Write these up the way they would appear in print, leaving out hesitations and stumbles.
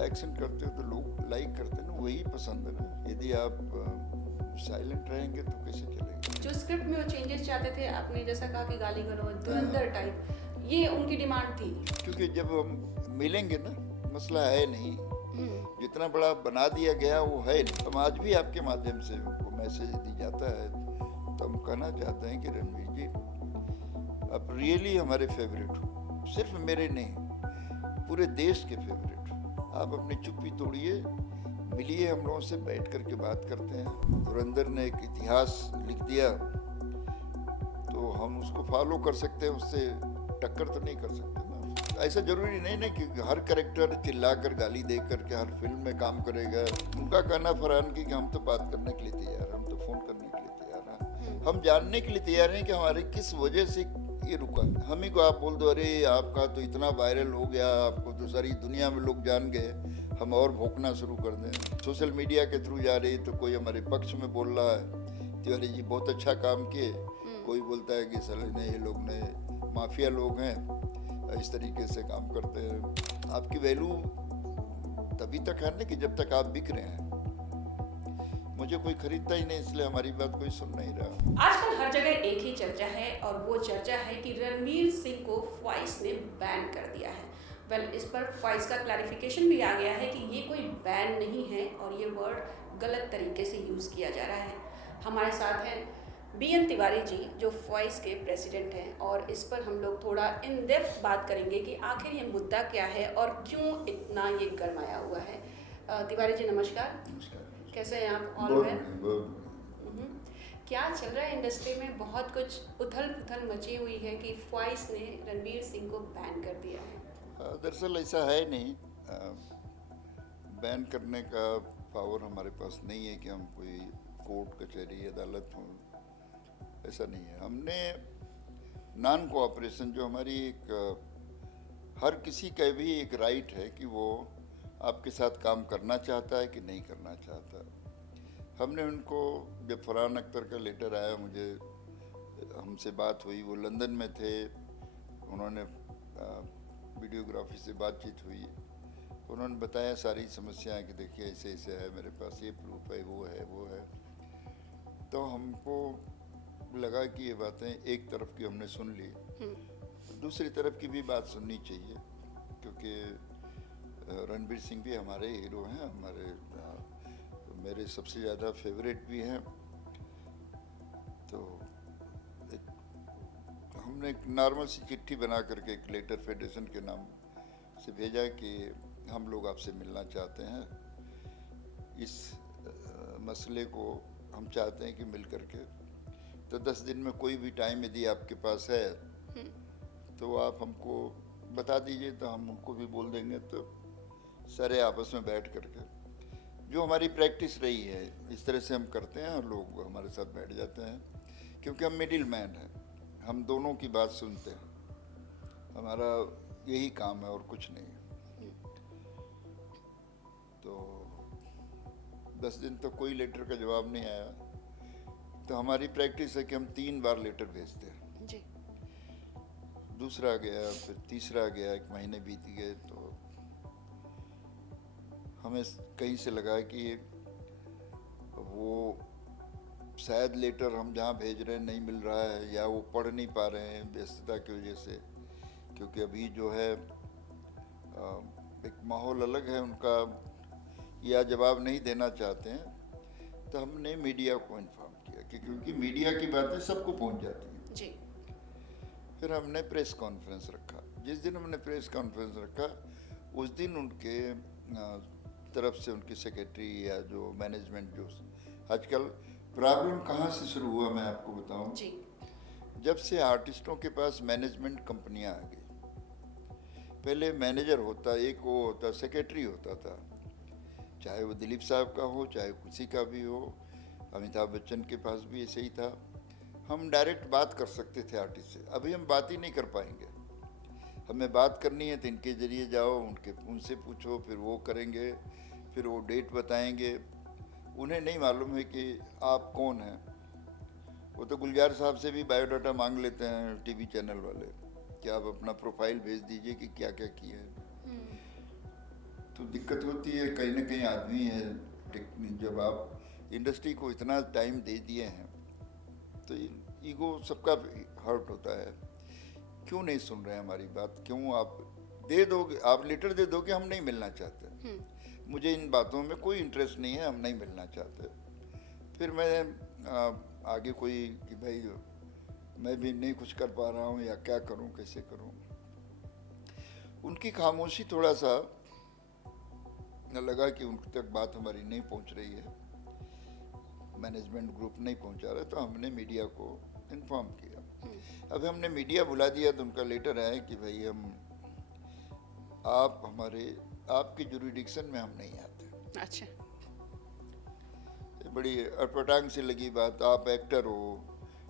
Action करते हो तो लोग लाइक करते हैं ना, वही पसंद है ना। यदि आप साइलेंट रहेंगे तो कैसे चलेगा। जो स्क्रिप्ट में वो चेंजेस चाहते थे, आपने जैसा कहा कि गाली गलौज धुरंधर टाइप, ये उनकी डिमांड थी। क्योंकि जब हम मिलेंगे ना, मसला है नहीं, जितना बड़ा बना दिया गया वो है नहीं। हम आज भी आपके माध्यम से उनको मैसेज दी जाता है, तो हम कहना चाहते हैं कि रणवीर जी आप रियली हमारे फेवरेट हो, सिर्फ मेरे नहीं पूरे देश के फेवरेट हो। आप अपनी चुप्पी तोड़िए, मिलिए, हम लोगों से बैठ करके बात करते हैं। धुरंधर ने एक इतिहास लिख दिया तो हम उसको फॉलो कर सकते हैं, उससे टक्कर तो नहीं कर सकते ना। ऐसा जरूरी नहीं ना कि हर करेक्टर चिल्लाकर गाली दे करके हर फिल्म में काम करेगा। उनका कहना फरहान की कि हम तो बात करने के लिए तैयार हैं, हम तो फोन करने के लिए तैयार हैं, हम जानने के लिए तैयार हैं कि हमारे किस वजह से ये रुका। हम ही को आप बोल दो अरे आपका तो इतना वायरल हो गया, आपको तो सारी दुनिया में लोग जान गए, हम और भोंकना शुरू कर दें। सोशल मीडिया के थ्रू जा रही तो कोई हमारे पक्ष में बोल रहा है तिवारी जी बहुत अच्छा काम किए, कोई बोलता है कि साले ने ये लोग ने माफिया लोग हैं, इस तरीके से काम करते हैं। आपकी वैल्यू तभी तक है ना कि जब तक आप बिक रहे हैं। मुझे कोई खरीदता ही नहीं, इसलिए हमारी बात कोई सुन नहीं रहा। आजकल हर जगह एक ही चर्चा है और वो चर्चा है कि रणवीर सिंह को फॉइस ने बैन कर दिया है। वेल, इस पर फॉइस का क्लैरिफिकेशन भी आ गया है कि ये कोई बैन नहीं है और ये वर्ड गलत तरीके से यूज़ किया जा रहा है। हमारे साथ हैं बीएन तिवारी जी, जो फॉइस के प्रेसिडेंट हैं, और इस पर हम लोग थोड़ा इन डेप्थ बात करेंगे कि आखिर ये मुद्दा क्या है और क्यों इतना ये गरमाया हुआ है। तिवारी जी नमस्कार। नमस्कार। कैसे हैं आप? ऑल बहुत वेल? बढ़िया, बहुत बढ़िया। क्या चल रहा है इंडस्ट्री में? बहुत कुछ उथल पुथल मची हुई है कि फॉइस ने रणवीर सिंह को बैन कर दिया है। दरअसल ऐसा है नहीं, बैन करने का पावर हमारे पास नहीं है कि हम कोई कोर्ट कचहरी अदालत हों, ऐसा नहीं है। हमने नॉन कोऑपरेशन, जो हमारी एक हर किसी का भी एक राइट है कि वो आपके साथ काम करना चाहता है कि नहीं करना चाहता। हमने उनको, जब फरहान अख्तर का लेटर आया, मुझे हमसे बात हुई, वो लंदन में थे, उन्होंने वीडियोग्राफी से बातचीत हुई, उन्होंने बताया सारी समस्याएं कि देखिए ऐसे ऐसे है, मेरे पास ये प्रूफ है, वो है। तो हमको लगा कि ये बातें एक तरफ की हमने सुन ली, दूसरी तरफ की भी बात सुननी चाहिए, क्योंकि रणवीर सिंह भी हमारे हीरो हैं, मेरे सबसे ज़्यादा फेवरेट भी हैं। तो हमने एक नॉर्मल सी चिट्ठी बना करके एक लेटर फेडरेशन के नाम से भेजा कि हम लोग आपसे मिलना चाहते हैं, इस मसले को हम चाहते हैं कि मिल करके, तो 10 दिन में कोई भी टाइम यदि आपके पास है तो आप हमको बता दीजिए, तो हम उनको भी बोल देंगे, तो सारे आपस में बैठ करके, जो हमारी प्रैक्टिस रही है इस तरह से हम करते हैं, और लोग हमारे साथ बैठ जाते हैं, क्योंकि हम मिडिल मैन हैं, हम दोनों की बात सुनते हैं, हमारा यही काम है और कुछ नहीं। तो 10 दिन तक कोई लेटर का जवाब नहीं आया, तो हमारी प्रैक्टिस है कि हम 3 बार लेटर भेजते हैं जी। दूसरा गया, फिर तीसरा गया, 1 महीने बीत गए, तो हमें कहीं से लगा कि वो शायद लेटर हम जहाँ भेज रहे हैं नहीं मिल रहा है, या वो पढ़ नहीं पा रहे हैं व्यस्तता की वजह से, क्योंकि अभी जो है एक माहौल अलग है उनका, या जवाब नहीं देना चाहते हैं। तो हमने मीडिया को इन्फॉर्म किया कि क्योंकि मीडिया की बातें सबको पहुंच जाती हैं जी। फिर हमने प्रेस कॉन्फ्रेंस रखा। जिस दिन हमने प्रेस कॉन्फ्रेंस रखा, उस दिन उनके तरफ से उनकी सेक्रेटरी या जो मैनेजमेंट, जो आजकल प्रॉब्लम कहाँ से शुरू हुआ मैं आपको बताऊं जी। जब से आर्टिस्टों के पास मैनेजमेंट कंपनियां आ गई। पहले मैनेजर होता, एक वो होता, सेक्रेटरी होता था, चाहे वो दिलीप साहब का हो, चाहे किसी का भी हो, अमिताभ बच्चन के पास भी ऐसे ही था। हम डायरेक्ट बात कर सकते थे आर्टिस्ट से। अभी हम बात ही नहीं कर पाएंगे, हमें बात करनी है तो इनके जरिए जाओ, उनसे पूछो, फिर वो करेंगे, फिर वो डेट बताएंगे। उन्हें नहीं मालूम है कि आप कौन हैं। वो तो गुलजार साहब से भी बायोडाटा मांग लेते हैं टीवी चैनल वाले कि आप अपना प्रोफाइल भेज दीजिए कि क्या क्या किए हैं। तो दिक्कत होती है, कहीं ना कहीं आदमी है जब आप इंडस्ट्री को इतना टाइम दे दिए हैं तो ईगो सबका हर्ट होता है। क्यों नहीं सुन रहे हैं हमारी बात, क्यों आप दे दोगे, आप लेटर दे दोगे हम नहीं मिलना चाहते, मुझे इन बातों में कोई इंटरेस्ट नहीं है, हम नहीं मिलना चाहते। फिर मैं आगे कोई कि भाई मैं भी नहीं कुछ कर पा रहा हूँ या क्या करूँ कैसे करूँ। उनकी खामोशी थोड़ा सा लगा कि उन तक बात हमारी नहीं पहुँच रही है, मैनेजमेंट ग्रुप नहीं पहुँचा रहा, तो हमने मीडिया को इन्फॉर्म किया। अब हमने मीडिया बुला दिया तो उनका लेटर है कि भाई हम आप हमारे आपके जुरिडिक्शन में हम नहीं आते। अच्छा, बड़ी अटपटांग से लगी बात। आप एक्टर हो,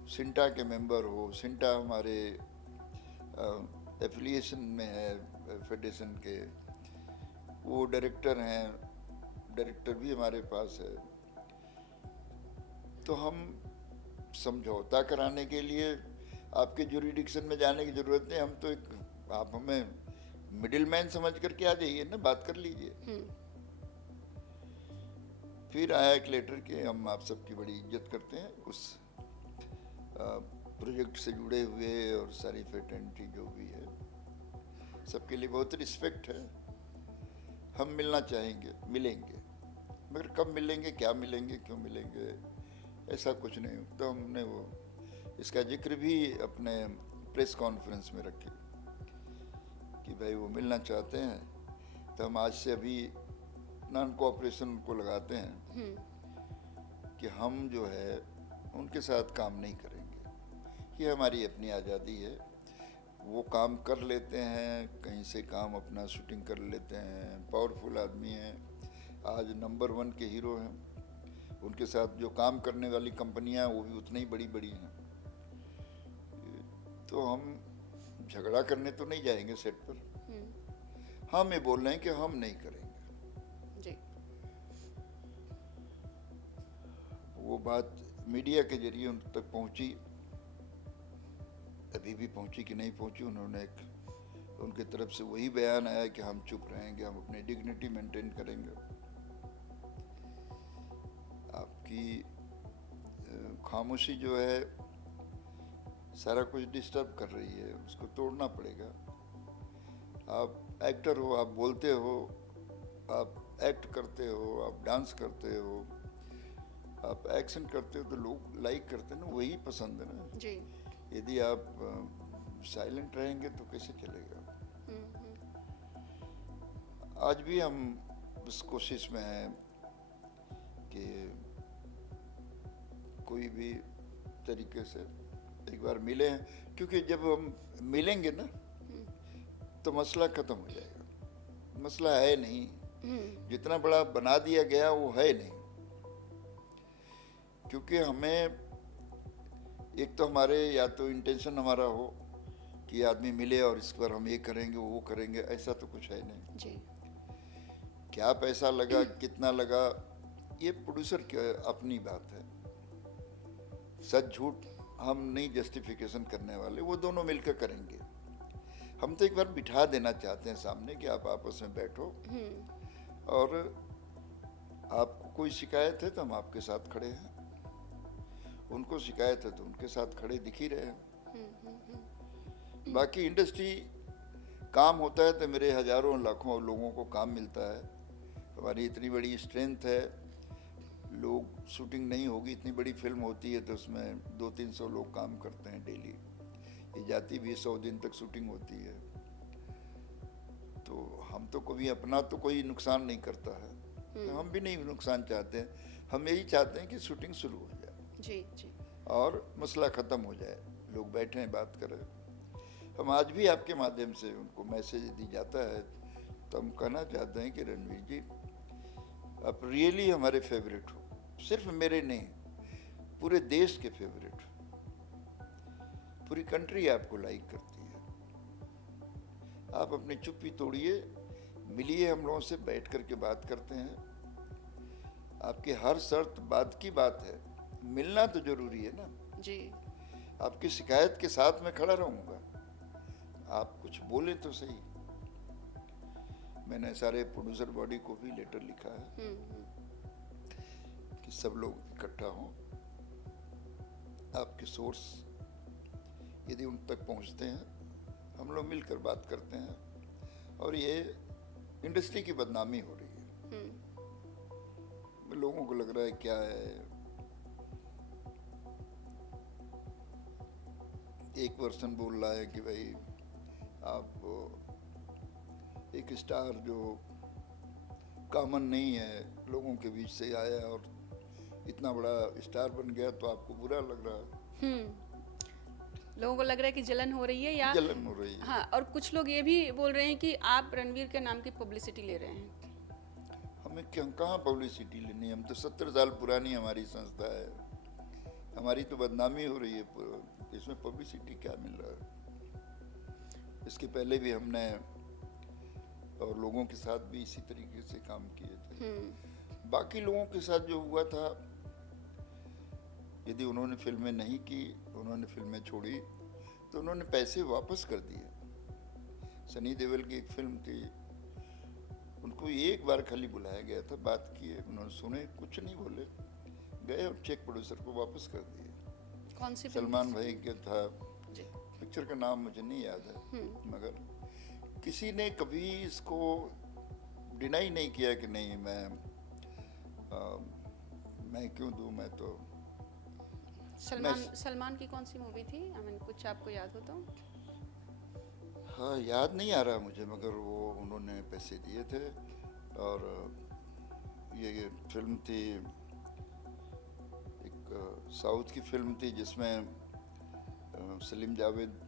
सिंटा के मेंबर हो, सिंटा हमारे एफिलिएशन में है फेडरेशन के, वो डायरेक्टर हैं, डायरेक्टर भी हमारे पास है, तो हम समझौता कराने के लिए आपके जुरिडिक्शन में जाने की ज़रूरत नहीं, हम तो एक आप हमें मिडिल मैन समझ करके आ जाइए ना, बात कर लीजिए। फिर आया एक लेटर कि हम आप सबकी बड़ी इज्जत करते हैं, उस प्रोजेक्ट से जुड़े हुए और सारी फैटर्निटी जो भी है सबके लिए बहुत रिस्पेक्ट है, हम मिलना चाहेंगे, मिलेंगे, मगर कब मिलेंगे, क्या मिलेंगे, क्यों मिलेंगे, ऐसा कुछ नहीं। तो हमने वो इसका जिक्र भी अपने प्रेस कॉन्फ्रेंस में रखी कि भाई वो मिलना चाहते हैं, तो हम आज से अभी नॉन कोऑपरेशन को लगाते हैं कि हम जो है उनके साथ काम नहीं करेंगे। ये हमारी अपनी आज़ादी है, वो काम कर लेते हैं, कहीं से काम अपना शूटिंग कर लेते हैं, पावरफुल आदमी हैं, आज नंबर 1 के हीरो हैं, उनके साथ जो काम करने वाली कंपनियां वो भी उतनी ही बड़ी बड़ी हैं। तो हम झगड़ा करने तो नहीं जाएंगे सेट पर, हम ये बोल रहे हैं कि हम नहीं करेंगे जी। वो बात मीडिया के जरिए उन तक पहुंची, अभी भी पहुंची कि नहीं पहुंची, उन्होंने एक उनके तरफ से वही बयान आया कि हम चुप रहेंगे, हम अपनी डिग्निटी मेंटेन करेंगे। आपकी खामोशी जो है सारा कुछ डिस्टर्ब कर रही है, उसको तोड़ना पड़ेगा। आप एक्टर हो, आप बोलते हो, आप एक्ट करते हो, आप डांस करते हो, आप एक्शन करते हो, तो लोग लाइक करते हैं ना, वही पसंद है ना जी। यदि आप साइलेंट रहेंगे तो कैसे चलेगा। आज भी हम उस कोशिश में हैं कि कोई भी तरीके से एक बार मिले, क्योंकि जब हम मिलेंगे ना तो मसला खत्म हो जाएगा। मसला है नहीं, जितना बड़ा बना दिया गया वो है नहीं, क्योंकि हमें एक तो हमारे या तो इंटेंशन हमारा हो कि आदमी मिले और इस पर हम ये करेंगे वो करेंगे, ऐसा तो कुछ है नहीं जी। क्या पैसा लगा कितना लगा ये प्रोड्यूसर की अपनी बात है, सच झूठ हम नहीं जस्टिफिकेशन करने वाले, वो दोनों मिलकर करेंगे। हम तो एक बार बिठा देना चाहते हैं सामने कि आप आपस में बैठो और आपको कोई शिकायत है तो हम आपके साथ खड़े हैं, उनको शिकायत है तो उनके साथ खड़े दिख ही रहे हैं। बाकी इंडस्ट्री काम होता है तो मेरे हजारों लाखों लोगों को काम मिलता है, हमारी इतनी बड़ी स्ट्रेंथ है, लोग शूटिंग नहीं होगी, इतनी बड़ी फिल्म होती है तो उसमें 200-300 लोग काम करते हैं डेली, ये जाती भी 100 दिन तक शूटिंग होती है, तो हम तो कभी अपना तो कोई नुकसान नहीं करता है, तो हम भी नहीं नुकसान चाहते हैं, हम यही चाहते हैं कि शूटिंग शुरू हो जाए जी जी और मसला ख़त्म हो जाए, लोग बैठे हैं बात करें। हम आज भी आपके माध्यम से उनको मैसेज दी जाता है तो हम कहना चाहते हैं कि रणवीर जी आप रियली हमारे फेवरेट हो, सिर्फ मेरे नहीं पूरे देश के फेवरेट हो, पूरी कंट्री आपको लाइक करती है। आप अपनी चुप्पी तोड़िए, मिलिए हम लोगों से, बैठ करके बात करते हैं, आपकी हर शर्त बात की बात है, मिलना तो जरूरी है ना जी। आपकी शिकायत के साथ मैं खड़ा रहूंगा, आप कुछ बोले तो सही, मैंने सारे प्रोड्यूसर बॉडी को भी लेटर लिखा है कि सब लोग इकट्ठा हों, आपके सोर्स यदि उन तक पहुंचते हैं हम लोग मिलकर बात करते हैं, और ये इंडस्ट्री की बदनामी हो रही है। लोगों को लग रहा है क्या है, एक वर्सन बोल रहा है कि भाई आप एक स्टार जो कॉमन नहीं है, लोगों के बीच से आया और इतना बड़ा स्टार बन गया, तो आपको बुरा लग रहा है। लोगों को लग रहा है कि जलन हो रही है, या जलन हो रही है। हाँ, और कुछ लोग ये भी बोल रहे हैं कि आप रणवीर के नाम की पब्लिसिटी ले रहे हैं। हमें क्यों, कहाँ पब्लिसिटी लेनी है? हम तो 70 साल पुरानी हमारी संस्था है, हमारी तो बदनामी हो रही है, इसमें पब्लिसिटी क्या मिल रहा है? इसके पहले भी हमने और लोगों के साथ भी इसी तरीके से काम किए थे। बाकी लोगों के साथ जो हुआ था, यदि उन्होंने फिल्में नहीं की, उन्होंने फिल्में छोड़ी, तो उन्होंने पैसे वापस कर दिए। सनी देओल की एक फिल्म थी, उनको एक बार खाली बुलाया गया था, बात किए, उन्होंने सुने, कुछ नहीं बोले, गए और चेक प्रोड्यूसर को वापस कर दिए। कौन सी सलमान भाई का था, पिक्चर का नाम मुझे नहीं याद है, मगर किसी ने कभी इसको डिनाई नहीं किया कि नहीं मैं क्यों दूं, मैं तो। सलमान की कौन सी मूवी थी? कुछ आपको याद हो तो? हाँ, याद नहीं आ रहा मुझे, मगर वो उन्होंने पैसे दिए थे। और ये फिल्म थी, एक साउथ की फिल्म थी जिसमें सलीम जावेद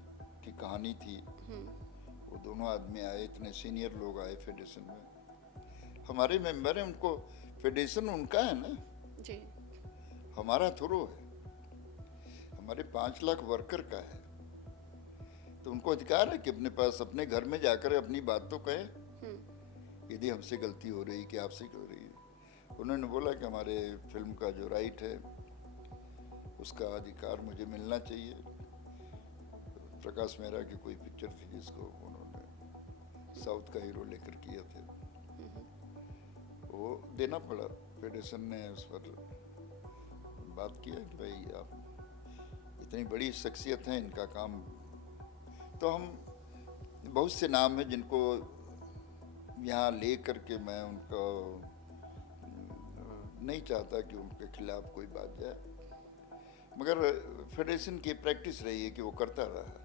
की कहानी थी। वो दोनों आदमी आए, इतने सीनियर लोग आए फेडरेशन में, हमारे मेंबर हैं, उनको फेडरेशन उनका है ना जी, हमारा थोड़ो है, हमारे 5 लाख वर्कर का है, तो उनको अधिकार है कि अपने पास अपने घर में जाकर अपनी बात तो कहे, यदि हमसे गलती हो रही कि आपसे हो रही है। उन्होंने बोला कि हमारे फिल्म का जो राइट है उसका अधिकार मुझे मिलना चाहिए। प्रकाश मेहरा की कोई पिक्चर थी जिसको उन्होंने साउथ का हीरो लेकर किया था, वो देना पड़ा। फेडरेशन ने उस पर बात किया कि भाई आप इतनी बड़ी शख्सियत हैं, इनका काम, तो हम बहुत से नाम हैं जिनको यहाँ ले करके मैं उनको नहीं चाहता कि उनके खिलाफ कोई बात जाए, मगर फेडरेशन की प्रैक्टिस रही है कि वो करता रहा है।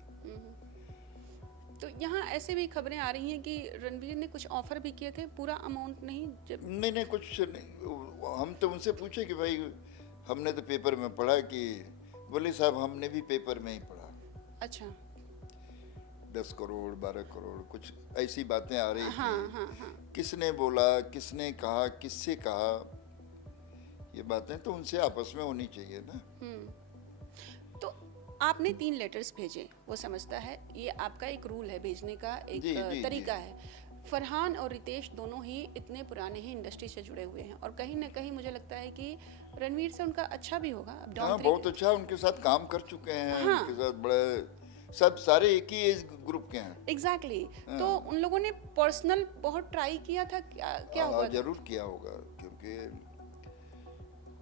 तो यहाँ ऐसे भी खबरें आ रही हैं कि रणवीर ने कुछ ऑफर भी किए थे, पूरा अमाउंट नहीं नहीं कुछ नहीं। हम तो उनसे पूछे कि भाई हमने तो पेपर में पढ़ा, कि बोले साहब हमने भी पेपर में ही पढ़ा। अच्छा, 10 करोड़ 12 करोड़ कुछ ऐसी बातें आ रही थी। हाँ। किसने बोला, किसने कहा, किससे कहा, ये बातें तो उनसे आपस में होनी चाहिए ना। तो आपने 3 लेटर्स भेजे, वो समझता है, ये आपका एक रूल है भेजने का, एक तरीका है। फरहान और रितेश दोनों ही इतने पुराने ही इंडस्ट्री से जुड़े हुए हैं, और कहीं ना कहीं मुझे लगता है कि रणवीर से उनका अच्छा भी होगा। हाँ, बहुत अच्छा, उनके साथ काम कर चुके हैं। हाँ। उनके साथ बड़े सब सारे एक ही एज ग्रुप के हैं। एग्जैक्टली। तो उन लोगों ने पर्सनल बहुत ट्राई किया था, क्या हुआ? जरूर किया होगा, क्योंकि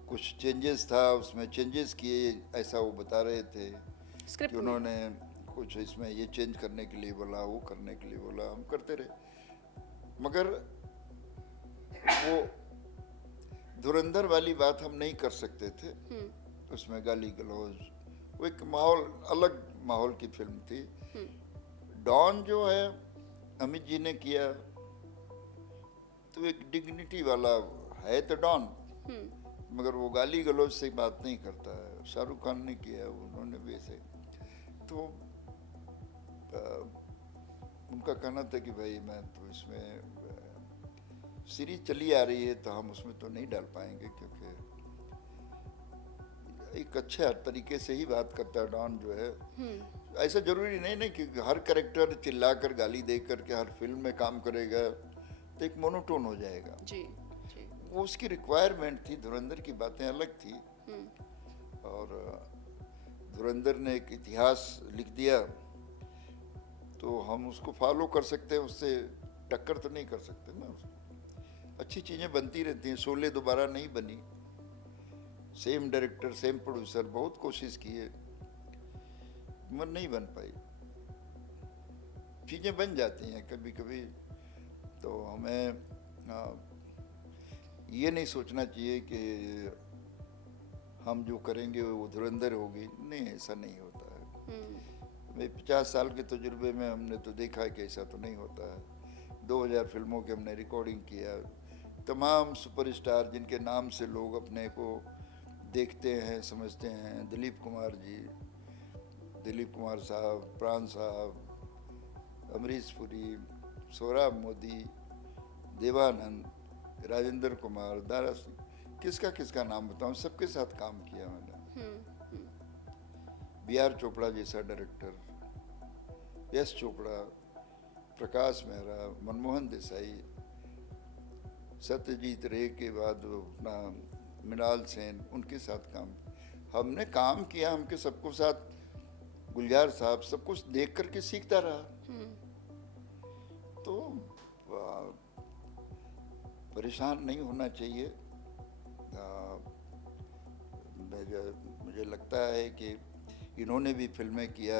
कुछ चेंजेस था, उसमें चेंजेस किए, ऐसा वो बता रहे थे कि उन्होंने कुछ इसमें ये चेंज करने के लिए बोला, वो करने के लिए बोला, हम करते रहे, मगर वो धुरंधर वाली बात हम नहीं कर सकते थे। उसमें गाली गलौज, वो एक माहौल, अलग माहौल की फिल्म थी। डॉन जो है अमित जी ने किया, तो एक डिग्निटी वाला है तो डॉन, मगर वो गाली गलौज से बात नहीं करता है। शाहरुख खान ने किया, उन्होंने भी ऐसे, तो उनका कहना था कि भाई मैं तो इसमें सीरीज चली आ रही है तो हम उसमें तो नहीं डाल पाएंगे, क्योंकि एक अच्छा तरीके से ही बात करता है डॉन जो है। ऐसा जरूरी नहीं कि हर कैरेक्टर चिल्लाकर गाली दे करके हर फिल्म में काम करेगा, तो एक मोनोटोन हो जाएगा। जी। वो उसकी रिक्वायरमेंट थी। धुरंधर की बातें अलग थी, और धुरंधर ने एक इतिहास लिख दिया, तो हम उसको फॉलो कर सकते हैं, उससे टक्कर तो नहीं कर सकते ना। अच्छी चीज़ें बनती रहती हैं। शोले दोबारा नहीं बनी, सेम डायरेक्टर सेम प्रोड्यूसर, बहुत कोशिश की है मगर नहीं बन पाई। चीज़ें बन जाती हैं कभी कभी, तो हमें ये नहीं सोचना चाहिए कि हम जो करेंगे वो धुरंधर होगी। नहीं, ऐसा नहीं होता है। भाई 50 साल के तजुर्बे में हमने तो देखा है कि ऐसा तो नहीं होता है। 2000 फिल्मों की हमने रिकॉर्डिंग किया। तमाम सुपरस्टार जिनके नाम से लोग अपने को देखते हैं, समझते हैं, दिलीप कुमार जी, दिलीप कुमार साहब, प्राण साहब, अमरीश पुरी, सोहराब मोदी, देवानंद, राजेंद्र कुमार, दारा सिंह, किसका किसका नाम बताऊं, सबके साथ काम किया मैंने। बी.आर. चोपड़ा जैसा डायरेक्टर, यश चोपड़ा, प्रकाश मेहरा, मनमोहन देसाई, सत्यजीत रे के बाद अपना मृणाल सेन, उनके साथ काम हमने काम किया। हमके सबको साथ, गुलजार साहब, सब कुछ देख करके सीखता रहा। तो परेशान नहीं होना चाहिए। मुझे लगता है कि इन्होंने भी फिल्में किया,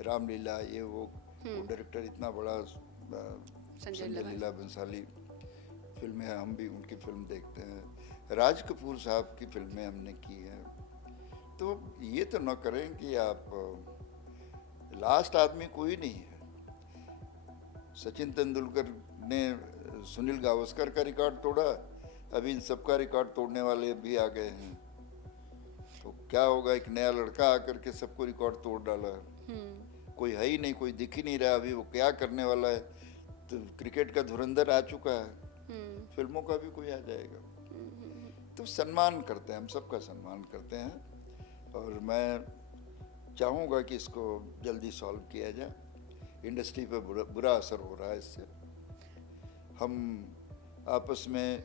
रामलीला, ये वो डायरेक्टर इतना बड़ा संजय लीला बंसाली फिल्में, हम भी उनकी फिल्म देखते हैं। राज कपूर साहब की फिल्में हमने की हैं। तो ये तो न करें कि आप लास्ट आदमी कोई नहीं है। सचिन तेंदुलकर ने सुनील गावस्कर का रिकॉर्ड तोड़ा, अभी इन सबका रिकॉर्ड तोड़ने वाले भी आ गए हैं। तो क्या होगा, एक नया लड़का आकर के सबको रिकॉर्ड तोड़ डाला। कोई है ही नहीं, कोई दिख ही नहीं रहा अभी वो क्या करने वाला है। तो क्रिकेट का धुरंधर आ चुका है, फिल्मों का भी कोई आ जाएगा। तो सम्मान करते हैं, हम सबका सम्मान करते हैं, और मैं चाहूँगा कि इसको जल्दी सॉल्व किया जाए। इंडस्ट्री पर बुरा असर हो रहा है इससे। हम आपस में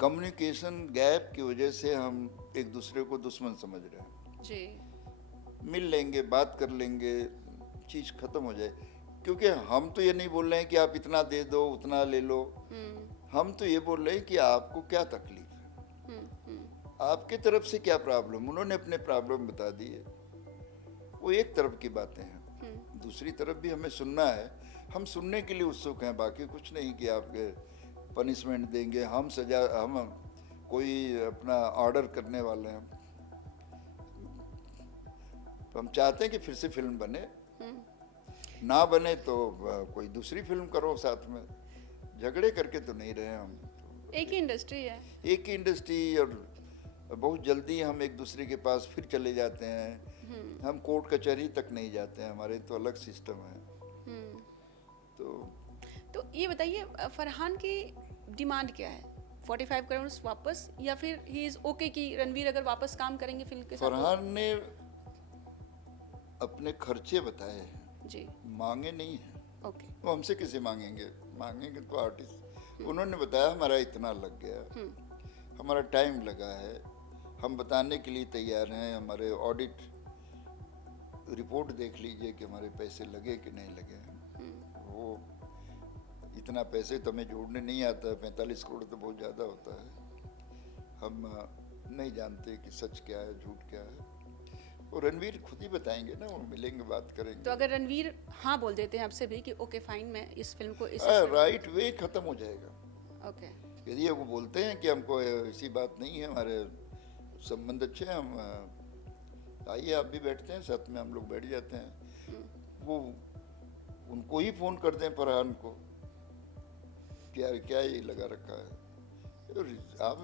कम्युनिकेशन गैप की वजह से हम एक दूसरे को दुश्मन समझ रहे हैं जी। मिल लेंगे, बात कर लेंगे, चीज़ खत्म हो जाए। क्योंकि हम तो ये नहीं बोल रहे हैं कि आप इतना दे दो, उतना ले लो। हम तो ये बोल रहे हैं कि आपको क्या तकलीफ है, आपके तरफ से क्या प्रॉब्लम। उन्होंने अपने प्रॉब्लम बता दिए, वो एक तरफ की बातें हैं। दूसरी तरफ भी हमें सुनना है, हम सुनने के लिए उत्सुक हैं। बाकी कुछ नहीं कि आपके पनिशमेंट देंगे, हम सजा, हम कोई अपना ऑर्डर करने वाले हैं। तो हम चाहते हैं कि फिर से फिल्म बने, ना बने तो कोई दूसरी फिल्म करो साथ में। झगड़े करके तो नहीं रहे हम। एक ही इंडस्ट्री है, एक ही इंडस्ट्री, और बहुत जल्दी हम एक दूसरे के पास फिर चले जाते हैं। हम कोर्ट कचहरी तक नहीं जाते हैं, हमारे तो अलग सिस्टम है। तो ये बताइए, फरहान की डिमांड क्या है? 45 करोड़ वापस, या फिर ही इज ओके कि रणवीर अगर वापस काम करेंगे फिल्म के साथ? फरहान ने अपने खर्चे बताए हैं जी, मांगे नहीं है। ओके, वो हमसे किसे मांगेंगे? मांगेंगे तो आर्टिस्ट। उन्होंने बताया हमारा इतना लग गया, हमारा टाइम लगा है, हम बताने के लिए तैयार हैं। हमारे ऑडिट रिपोर्ट देख लीजिए कि हमारे पैसे लगे कि नहीं लगे। वो इतना पैसे तो हमें जोड़ने नहीं आता है। 45 करोड़ तो बहुत ज़्यादा होता है। हम नहीं जानते कि सच क्या है, झूठ क्या है। और रणवीर खुद ही बताएंगे ना, वो मिलेंगे, बात करेंगे। तो अगर रणवीर हाँ बोल देते हैं आपसे भी कि ओके फाइन, मैं इस फिल्म को इस राइट वे खत्म हो जाएगा। ओके, यदि वो बोलते हैं कि हमको ऐसी बात नहीं है, हमारे संबंध अच्छे हैं, हम आइए आप भी बैठते हैं साथ में, हम लोग बैठ जाते हैं। वो उनको ही फोन कर दें, फरहान को, क्या क्या ये लगा रखा है। आप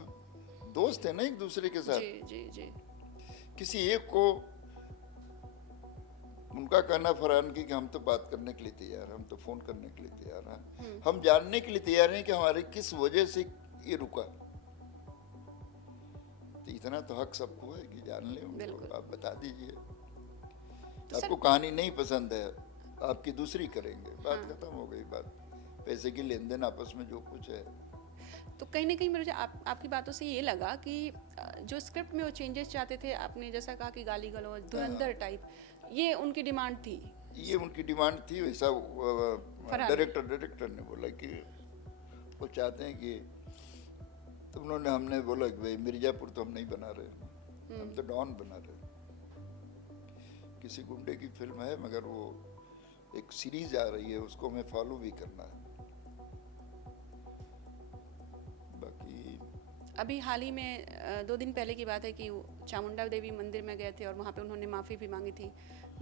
दोस्त हैं ना एक दूसरे के साथ। जी जी जी। किसी एक को उनका कहना फरहान की कि हम तो बात करने के लिए तैयार हैं, हम तो फोन करने के लिए तैयार हैं, हम जानने के लिए तैयार हैं कि हमारे किस वजह से ये रुका। तो इतना तो हक सबको है कि जान ले उनको, आप बता दीजिए। तो आपको कहानी नहीं पसंद है, आपकी दूसरी करेंगे, बात खत्म हो गई। बात पैसे की लेन देन आपस में जो कुछ है। तो कहीं ना कहीं मुझे आपकी बातों से ये लगा कि जो स्क्रिप्ट में वो चेंजेस चाहते थे, आपने जैसा कहा कि गाली गलौज, धुरंधर टाइप, ये उनकी डिमांड थी। ये उनकी डिमांड थी, वैसा फरहान। डायरेक्टर ने बोला कि वो चाहते हैं कि, तो उन्होंने, हमने बोला कि भाई मिर्जापुर तो हम नहीं बना रहे, हम तो डॉन बना रहे। किसी गुंडे की फिल्म है, मगर वो एक सीरीज आ रही है, उसको हमें फॉलो भी करना है। बाकी अभी हाल ही में 2 दिन पहले की बात है कि वो चामुंडा देवी मंदिर में गए थे और वहाँ पे उन्होंने माफ़ी भी मांगी थी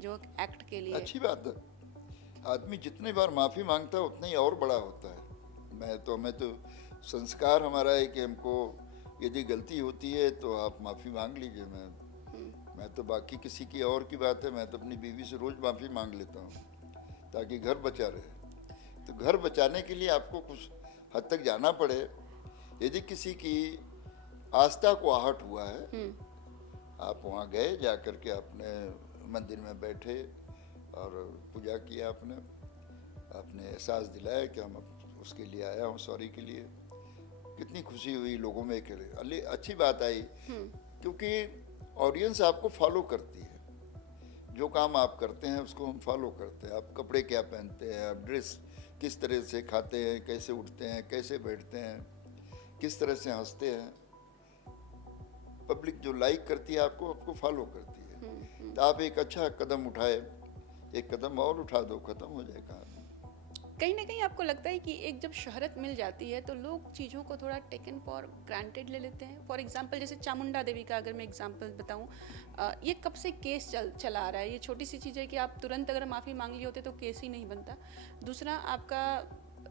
जो एक्ट के लिए। अच्छी बात है, आदमी जितनी बार माफ़ी मांगता है उतना ही और बड़ा होता है। हमें तो संस्कार हमारा है कि हमको यदि गलती होती है तो आप माफ़ी मांग लीजिए। मैं तो बाकी किसी की और की बात है, मैं तो अपनी बीवी से रोज़ माफ़ी मांग लेता हूँ ताकि घर बचा रहे। तो घर बचाने के लिए आपको कुछ हद तक जाना पड़े। यदि किसी की आस्था को आहट हुआ है, आप वहाँ गए, जा कर के आपने मंदिर में बैठे और पूजा किया, आपने एहसास दिलाया कि हम उसके लिए आया हूँ, सॉरी के लिए। कितनी खुशी हुई लोगों में, के अच्छी बात आई, क्योंकि ऑडियंस आपको फॉलो करती है। जो काम आप करते हैं उसको हम फॉलो करते हैं। आप कपड़े क्या पहनते हैं, आप ड्रेस किस तरह से खाते हैं, कैसे उठते हैं, कैसे बैठते हैं, किस तरह से हंसते हैं, पब्लिक जो लाइक करती है आपको फॉलो करती है। तो आप एक अच्छा कदम उठाए, एक कदम और उठा दो, खत्म हो जाए कहानी। कहीं ना कहीं आपको लगता है कि एक जब शोहरत मिल जाती है तो लोग चीज़ों को थोड़ा टेकन फॉर ग्रांटेड ले लेते हैं। फॉर एग्जांपल जैसे चामुंडा देवी का अगर मैं एग्जांपल बताऊं, ये कब से केस चला आ रहा है। ये छोटी सी चीज़ है कि आप तुरंत अगर माफ़ी मांग लिए होते तो केस ही नहीं बनता। दूसरा आपका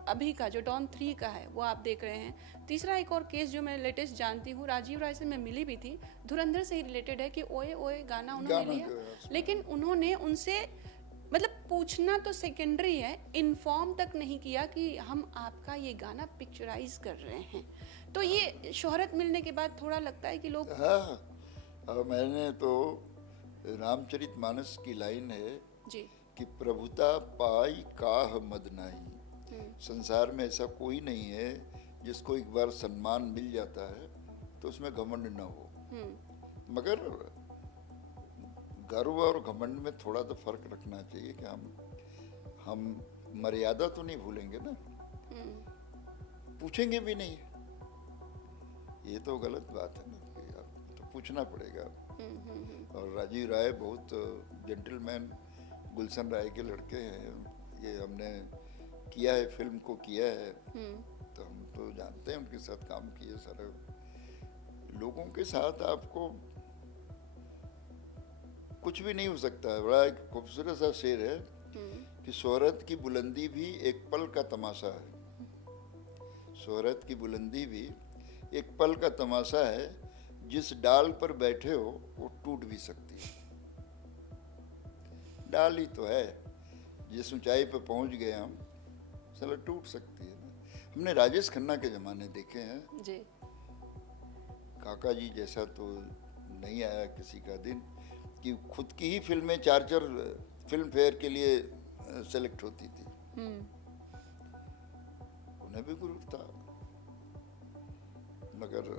अभी का जो डॉन 3 का है वो आप देख रहे हैं। तीसरा एक और केस जो मैं लेटेस्ट जानती हूँ, राजीव राय से मैं मिली भी थी, धुरंधर से ही रिलेटेड है कि ओए ओए गाना उन्होंने लिया, जो है लेकिन उन्होंने उनसे मतलब पूछना तो सेकेंडरी है, इन्फॉर्म तक नहीं किया कि हम आपका ये गाना पिक्चराइज कर रहे हैं। तो ये शोहरत मिलने के बाद थोड़ा लगता है कि लोग हाँ। और मैंने तो रामचरितमानस की लाइन है जी कि प्रभुता पाई काह मद नाही। संसार में ऐसा कोई नहीं है जिसको एक बार सम्मान मिल जाता है तो उसमें घमंड न हो। मगर गर्व और घमंड में थोड़ा तो फर्क रखना चाहिए कि हम मर्यादा तो नहीं भूलेंगे ना, पूछेंगे भी नहीं, ये तो गलत बात है ना, कि आप तो पूछना पड़ेगा। और राजीव राय बहुत जेंटलमैन, गुलशन राय के लड़के हैं, ये हमने किया है, फिल्म को किया है, तो हम तो जानते हैं, उनके साथ काम किए सारे लोगों के साथ। आपको कुछ भी नहीं हो सकता है। बड़ा एक खूबसूरत सा शेर है कि शोहरत की बुलंदी भी एक पल का तमाशा है। शोहरत की बुलंदी भी एक पल का तमाशा है, जिस डाल पर बैठे हो वो टूट भी सकती है। डाल ही तो है, जिस ऊंचाई पर पहुंच गए हम, चलो टूट सकती है ना। हमने राजेश खन्ना के ज़माने देखे हैं जी। काका जी जैसा तो नहीं आया किसी का दिन कि खुद की ही फिल्में 4 फिल्म फेयर के लिए सेलेक्ट होती थी। उन्हें भी गुरूर था, मगर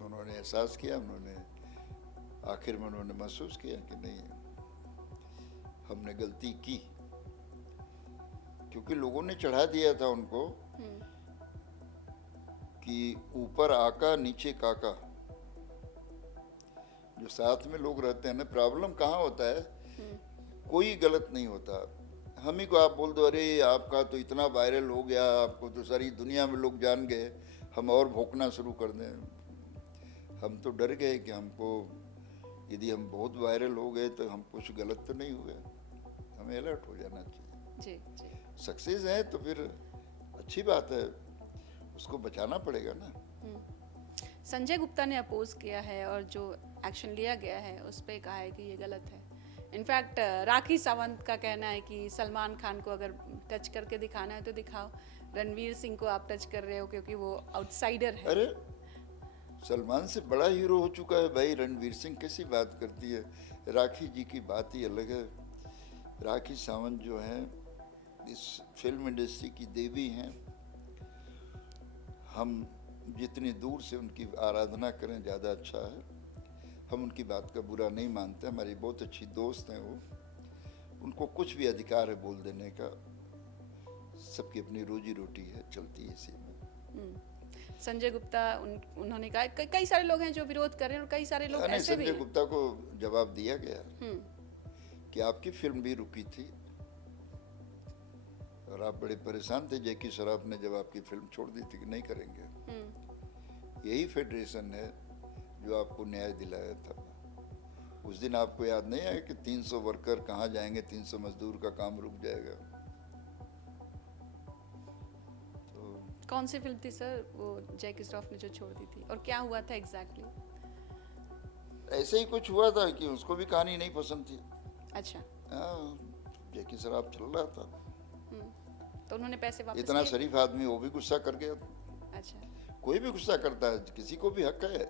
उन्होंने एहसास किया, उन्होंने आखिर में उन्होंने महसूस किया कि नहीं, हमने गलती की, क्योंकि लोगों ने चढ़ा दिया था उनको कि ऊपर आका नीचे काका। जो साथ में लोग रहते हैं ना, प्रॉब्लम कहाँ होता है, कोई गलत नहीं होता। हम ही को आप बोल दो, अरे आपका तो इतना वायरल हो गया, आपको तो सारी दुनिया में लोग जान गए, हम और भोंकना शुरू कर दें। हम तो डर गए कि हमको, यदि हम बहुत वायरल हो गए तो हम कुछ गलत तो नहीं हुए। हमें अलर्ट हो जाना चाहिए। जी। सक्सेस है तो फिर अच्छी बात है, उसको बचाना पड़ेगा ना। संजय गुप्ता ने अपोज किया है और जो एक्शन लिया गया है उस पर कहा है कि ये गलत है। इनफैक्ट राखी सावंत का कहना है कि सलमान खान को अगर टच करके दिखाना है तो दिखाओ, रणवीर सिंह को आप टच कर रहे हो क्योंकि वो आउटसाइडर है। अरे सलमान से बड़ा हीरो हो चुका है भाई रणवीर सिंह, कैसी बात करती है। राखी जी की बात ही अलग है। राखी सावंत जो हैं इस फिल्म इंडस्ट्री की देवी हैं। हम जितनी दूर से उनकी आराधना करें ज़्यादा अच्छा है। हम उनकी बात का बुरा नहीं मानते, हमारी बहुत अच्छी दोस्त हैं उनको कुछ भी अधिकार है बोल देने का। सबकी अपनी रोजी रोटी है, चलती है इसी में। संजय गुप्ता उन्होंने कहा कई सारे लोग हैं जो विरोध कर रहे हैं और कई सारे लोग नहीं, ऐसे भी संजय हैं। गुप्ता को जवाब दिया गया कि आपकी फिल्म भी रुकी थी और आप बड़े परेशान थे जैकी श्रॉफ ने जब आपकी फिल्म छोड़ दी थी कि नहीं करेंगे। यही फेडरेशन है जो आपको न्याय दिलाया था। उस दिन आपको याद नहीं है कि 300 वर्कर कहाँ जाएंगे, 300 मजदूर का काम रुक जाएगा। तो कौन सी फिल्म थी सर वो जैकी श्रॉफ ने जो छोड़ दी थी, और क्या हुआ था एग्जैक्टली? ऐसे ही कुछ हुआ था कि उसको भी कहानी नहीं पसंद थी। अच्छा। हाँ, जैकी श्रॉफ चल रहा था, तो उन्होंने पैसे वापस इतना किए? शरीफ आदमी वो भी गुस्सा कर गया। अच्छा। कोई भी गुस्सा करता है, किसी को भी हक है,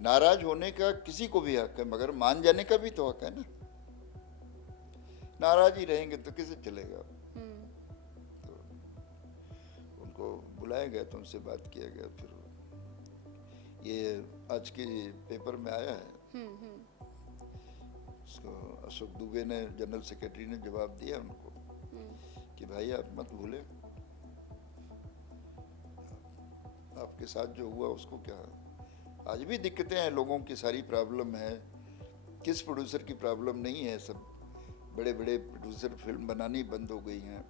नाराज होने का किसी को भी हक है, मगर मान जाने का भी तो हक है ना। नाराज ही रहेंगे तो कैसे चलेगा। तो उनको बुलाया गया तो उनसे बात किया गया। फिर ये आज के पेपर में आया है, उसको अशोक दुबे ने, जनरल सेक्रेटरी ने जवाब दिया उनको कि भाई आप मत भूले, आपके साथ जो हुआ उसको क्या। आज भी दिक्कतें हैं, लोगों की सारी प्रॉब्लम है, किस प्रोड्यूसर की प्रॉब्लम नहीं है। सब बड़े बड़े प्रोड्यूसर फिल्म बनानी बंद हो गई हैं।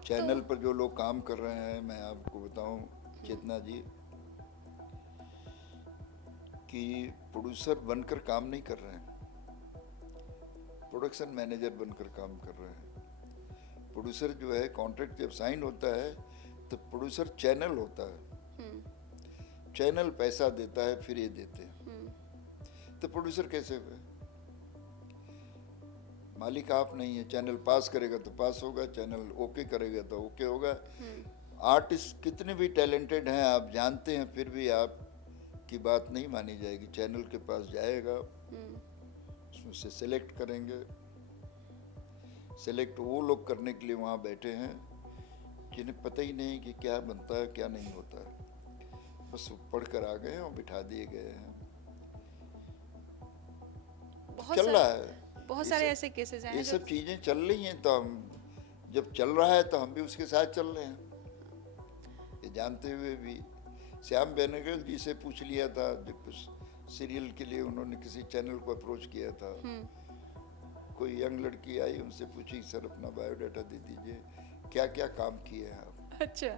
चैनल पर जो लोग काम कर रहे हैं, मैं आपको बताऊं चेतना जी, कि प्रोड्यूसर बनकर काम नहीं कर रहे हैं, प्रोडक्शन मैनेजर बनकर काम कर रहे हैं। प्रोड्यूसर जो है, कॉन्ट्रैक्ट जब साइन होता है तो प्रोड्यूसर चैनल होता है, चैनल पैसा देता है, फिर ये देते हैं। तो प्रोड्यूसर कैसे हुए? मालिक आप नहीं है। चैनल पास करेगा तो पास होगा, चैनल ओके करेगा तो ओके होगा। आर्टिस्ट कितने भी टैलेंटेड हैं आप जानते हैं, फिर भी आप की बात नहीं मानी जाएगी। चैनल के पास जाएगा, उसमें से सेलेक्ट करेंगे। सेलेक्ट वो लोग करने के लिए वहाँ बैठे हैं जिन्हें पता ही नहीं कि क्या बनता है क्या नहीं होता है, बस पढ़ कर आ गए और बिठा दिए गए हैं। चल रहा है, बहुत सारे ऐसे केसेस हैं। ये सब चीजें चल रही हैं, तो हम जब चल रहा है तो हम भी उसके साथ चल रहे हैं। ये जानते हुए भी श्याम बेनेगल जी से पूछ लिया था, जब कुछ सीरियल के लिए उन्होंने किसी चैनल को अप्रोच किया था, कोई यंग लड़की आई, उनसे पूछी सर अपना बायोडाटा दे दीजिए, क्या क्या काम किए हैं आप। अच्छा।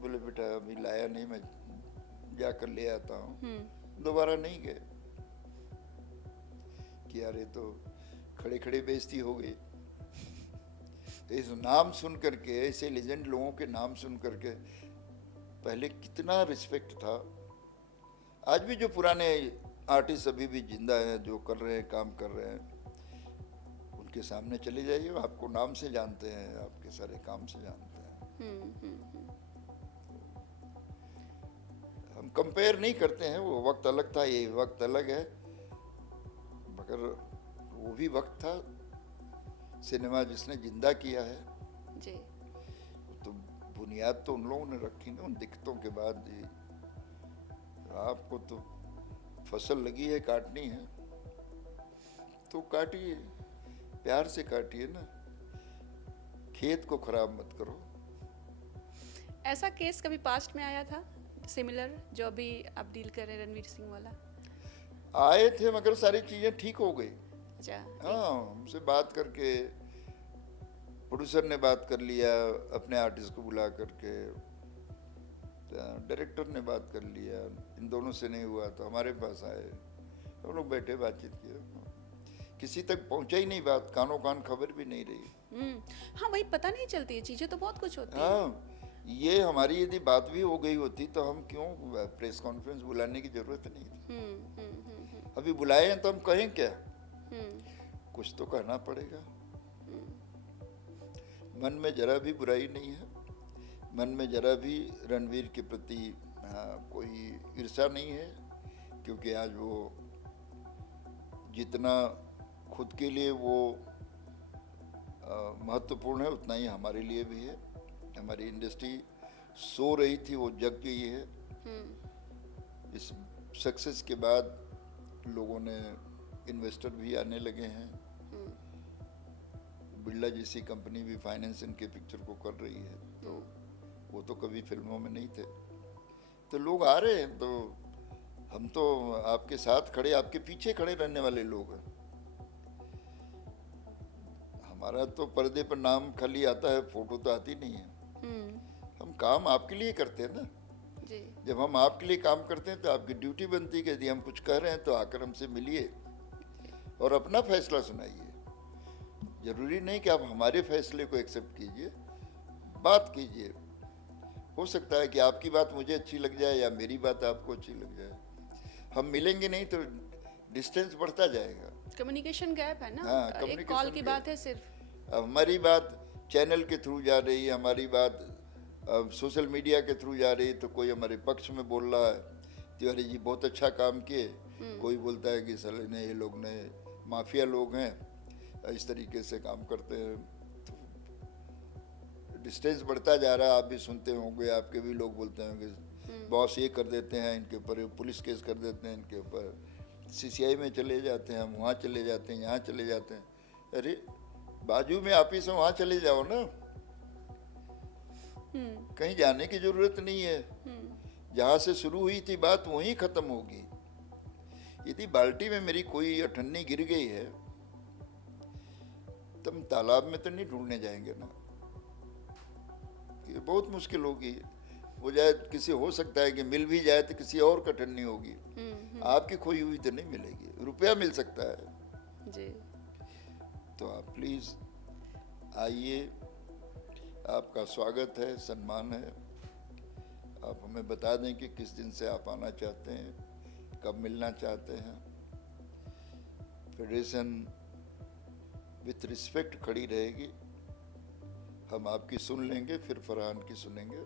बोले बेटा अभी लाया नहीं, मैं जाकर ले आता हूँ। दोबारा नहीं गए कि यार ये तो खड़े खड़े बेइज्जती हो गई। इस नाम सुन करके, ऐसे लेजेंड लोगों के नाम सुन करके पहले कितना रिस्पेक्ट था। आज भी जो पुराने आर्टिस्ट अभी भी जिंदा हैं, जो कर रहे हैं, काम कर रहे हैं, उनके सामने चले जाइए, आपको नाम से जानते हैं, आपके सारे काम से जानते हैं। हम कंपेयर नहीं करते हैं, वो वक्त अलग था, ये वक्त अलग है, मगर वो भी वक्त था। सिनेमा जिसने जिंदा किया है जी, तो बुनियाद तो उन लोगों ने रखी ना, उन दिक्कतों के बाद। आपको तो फसल लगी है, काटनी है तो काटिए, प्यार से काटिए ना, खेत को खराब मत करो। ऐसा केस कभी पास्ट में आया था सिमिलर, जो अभी आप डील कर रहे हैं, रणवीर सिंह वाला? आए थे, मगर सारी चीजें ठीक हो गई। अच्छा। हाँ, हमसे बात करके, प्रोड्यूसर ने बात कर लिया अपने आर्टिस्ट को बुला करके, डायरेक्टर ने बात कर लिया, इन दोनों से नहीं हुआ तो हमारे पास आए, हम लोग बैठे बातचीत किया। किसी तक पहुंचा ही नहीं बात, कानों कान खबर भी नहीं रही। हाँ, वही पता नहीं चलती है, चीजें तो बहुत कुछ होती है। हाँ, ये हमारी यदि बात भी हो गई होती तो हम क्यों प्रेस कॉन्फ्रेंस बुलाने की जरूरत नहीं थी। अभी बुलाए हैं तो हम कहें क्या, कुछ तो कहना पड़ेगा। मन में जरा भी बुराई नहीं है, मन में जरा भी रणवीर के प्रति कोई ईर्ष्या नहीं है, क्योंकि आज वो जितना खुद के लिए वो महत्वपूर्ण है, उतना ही हमारे लिए भी है। हमारी इंडस्ट्री सो रही थी, वो जग गई है। इस सक्सेस के बाद लोगों ने, इन्वेस्टर भी आने लगे हैं, बिरला जैसी कंपनी भी फाइनेंस इनके पिक्चर को कर रही है, तो वो तो कभी फिल्मों में नहीं थे। तो लोग आ रहे हैं, तो हम तो आपके साथ खड़े, आपके पीछे खड़े रहने वाले लोग हैं। हमारा तो पर्दे पर नाम खाली आता है, फोटो तो आती नहीं है। हम काम आपके लिए करते हैं ना जी। जब हम आपके लिए काम करते हैं तो आपकी ड्यूटी बनती है कि यदि हम कुछ कह रहे हैं तो आकर हमसे मिलिए और अपना फैसला सुनाइए। जरूरी नहीं कि आप हमारे फैसले को एक्सेप्ट कीजिए, बात कीजिए। हो सकता है कि आपकी बात मुझे अच्छी लग जाए या मेरी बात आपको अच्छी लग जाए। हम मिलेंगे नहीं तो डिस्टेंस बढ़ता जाएगा। कम्युनिकेशन गैप है ना। हाँ, एक communication कॉल की gap। बात है सिर्फ। अब हमारी बात चैनल के थ्रू जा रही है, हमारी बात सोशल मीडिया के थ्रू जा रही है, तो कोई हमारे पक्ष में बोल रहा है तिवारी जी बहुत अच्छा काम किए, कोई बोलता है कि साले ने ये लोग ने माफिया लोग हैं, इस तरीके से काम करते हैं। तो डिस्टेंस बढ़ता जा रहा है। आप भी सुनते होंगे, आपके भी लोग बोलते होंगे बॉस ये कर देते हैं, इनके ऊपर पुलिस केस कर देते हैं, इनके ऊपर सीसीआई में चले जाते हैं, हम वहाँ चले जाते हैं, यहाँ चले जाते हैं। अरे बाजू में ऑफिस है, वहाँ चले जाओ ना, कहीं जाने की जरूरत नहीं है। जहाँ से शुरू हुई थी बात वहीं खत्म होगी। यदि बाल्टी में मेरी कोई अठन्नी गिर गई है तो हम तालाब में तो नहीं ढूंढने जाएंगे ना, ये बहुत मुश्किल होगी। वो जाए किसी, हो सकता है कि मिल भी जाए तो किसी और का अठन्नी होगी, आपकी खोई हुई तो नहीं मिलेगी। रुपया मिल सकता है जी। तो आप प्लीज आइए, आपका स्वागत है, सम्मान है। आप हमें बता दें कि किस दिन से आप आना चाहते हैं, कब मिलना चाहते हैं। फेडरेशन विथ रिस्पेक्ट खड़ी रहेगी, हम आपकी सुन लेंगे, फिर फरहान की सुनेंगे,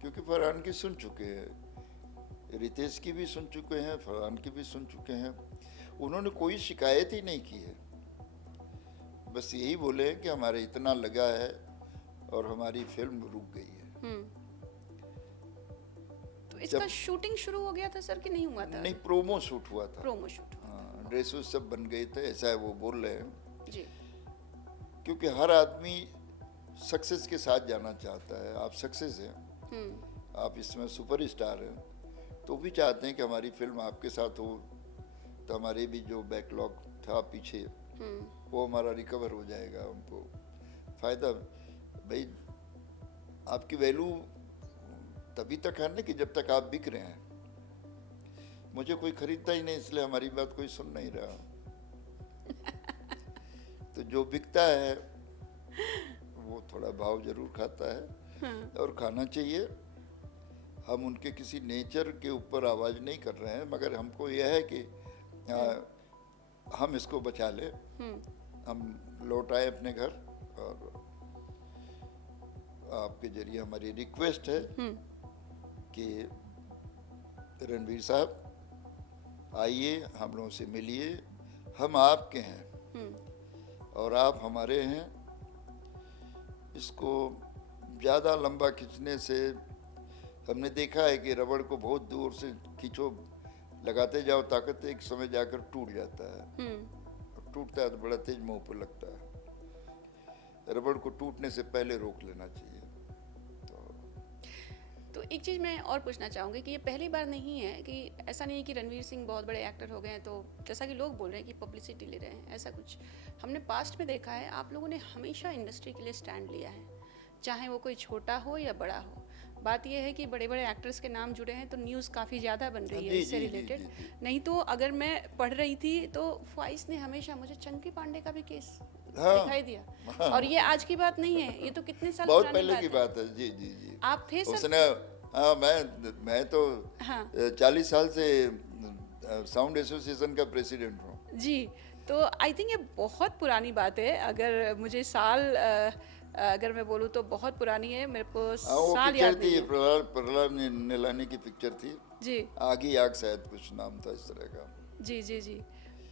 क्योंकि फरहान की सुन चुके हैं, रितेश की भी सुन चुके हैं, फरहान की भी सुन चुके हैं। उन्होंने कोई शिकायत ही नहीं की है, बस यही बोले हैं कि हमारे इतना लगा है और हमारी फिल्म रुक गई है। तो इसका शूटिंग शुरू हो गया था सर कि नहीं हुआ था? नहीं, प्रोमो शूट हुआ था। Promo shoot. हाँ, ड्रेस सब बन गए थे, ऐसा है वो बोल रहे हैं जी। क्योंकि हर आदमी सक्सेस के साथ जाना चाहता है। आप सक्सेस हैं, आप इसमें सुपर स्टार हैं, तो भी चाहते हैं कि हमारी फिल्म आपके साथ हो, तो हमारे भी जो बैकलॉग था पीछे वो हमारा रिकवर हो जाएगा। हमको फायदा, भाई आपकी वैल्यू तभी तक है ना कि जब तक आप बिक रहे हैं। मुझे कोई खरीदता ही नहीं, इसलिए हमारी बात कोई सुन नहीं रहा। तो जो बिकता है वो थोड़ा भाव जरूर खाता है, और खाना चाहिए। हम उनके किसी नेचर के ऊपर आवाज नहीं कर रहे हैं, मगर हमको यह है कि हम इसको बचा ले, हम लौट आए अपने घर। और आपके जरिए हमारी रिक्वेस्ट है कि रणवीर साहब आइए, हम लोगों से मिलिए। हम आपके हैं और आप हमारे हैं। इसको ज़्यादा लंबा खींचने से हमने देखा है कि रबड़ को बहुत दूर से खींचो, लगाते जाओ ताकत, एक समय जाकर टूट जाता है। टूटता है तो बड़ा तेज मुंह पर लगता है। रबड़ को टूटने से पहले रोक लेना चाहिए। तो एक चीज़ मैं और पूछना चाहूँगी कि ये पहली बार नहीं है, कि ऐसा नहीं है कि रणवीर सिंह बहुत बड़े एक्टर हो गए हैं तो जैसा कि लोग बोल रहे हैं कि पब्लिसिटी ले रहे हैं, ऐसा कुछ हमने पास्ट में देखा है। आप लोगों ने हमेशा इंडस्ट्री के लिए स्टैंड लिया है, चाहे वो कोई छोटा हो या बड़ा हो। बात यह है कि बड़े बड़े एक्टर्स के नाम जुड़े हैं तो न्यूज़ काफ़ी ज़्यादा बन रही है इससे रिलेटेड। नहीं तो अगर मैं पढ़ रही थी तो फॉइस ने हमेशा, मुझे चंकी पांडे का भी केस दिखाई दिया। और ये आज की बात नहीं है, ये तो कितने साल बहुत पुरानी पहले की बात बात है। जी जी जी, आप थे सर? उसने, हाँ, मैं तो 40 साल से साउंड एसोसिएशन का प्रेसिडेंट हूँ। जी, तो आई थिंक ये बहुत पुरानी बात है। अगर मुझे साल अगर मैं बोलूँ तो बहुत पुरानी है, मेरे को साल याद नहीं है। प्रहलाद नीलानी की पिक्चर थी जी, आगी आग, शायद कुछ नाम था इस तरह का। जी जी जी।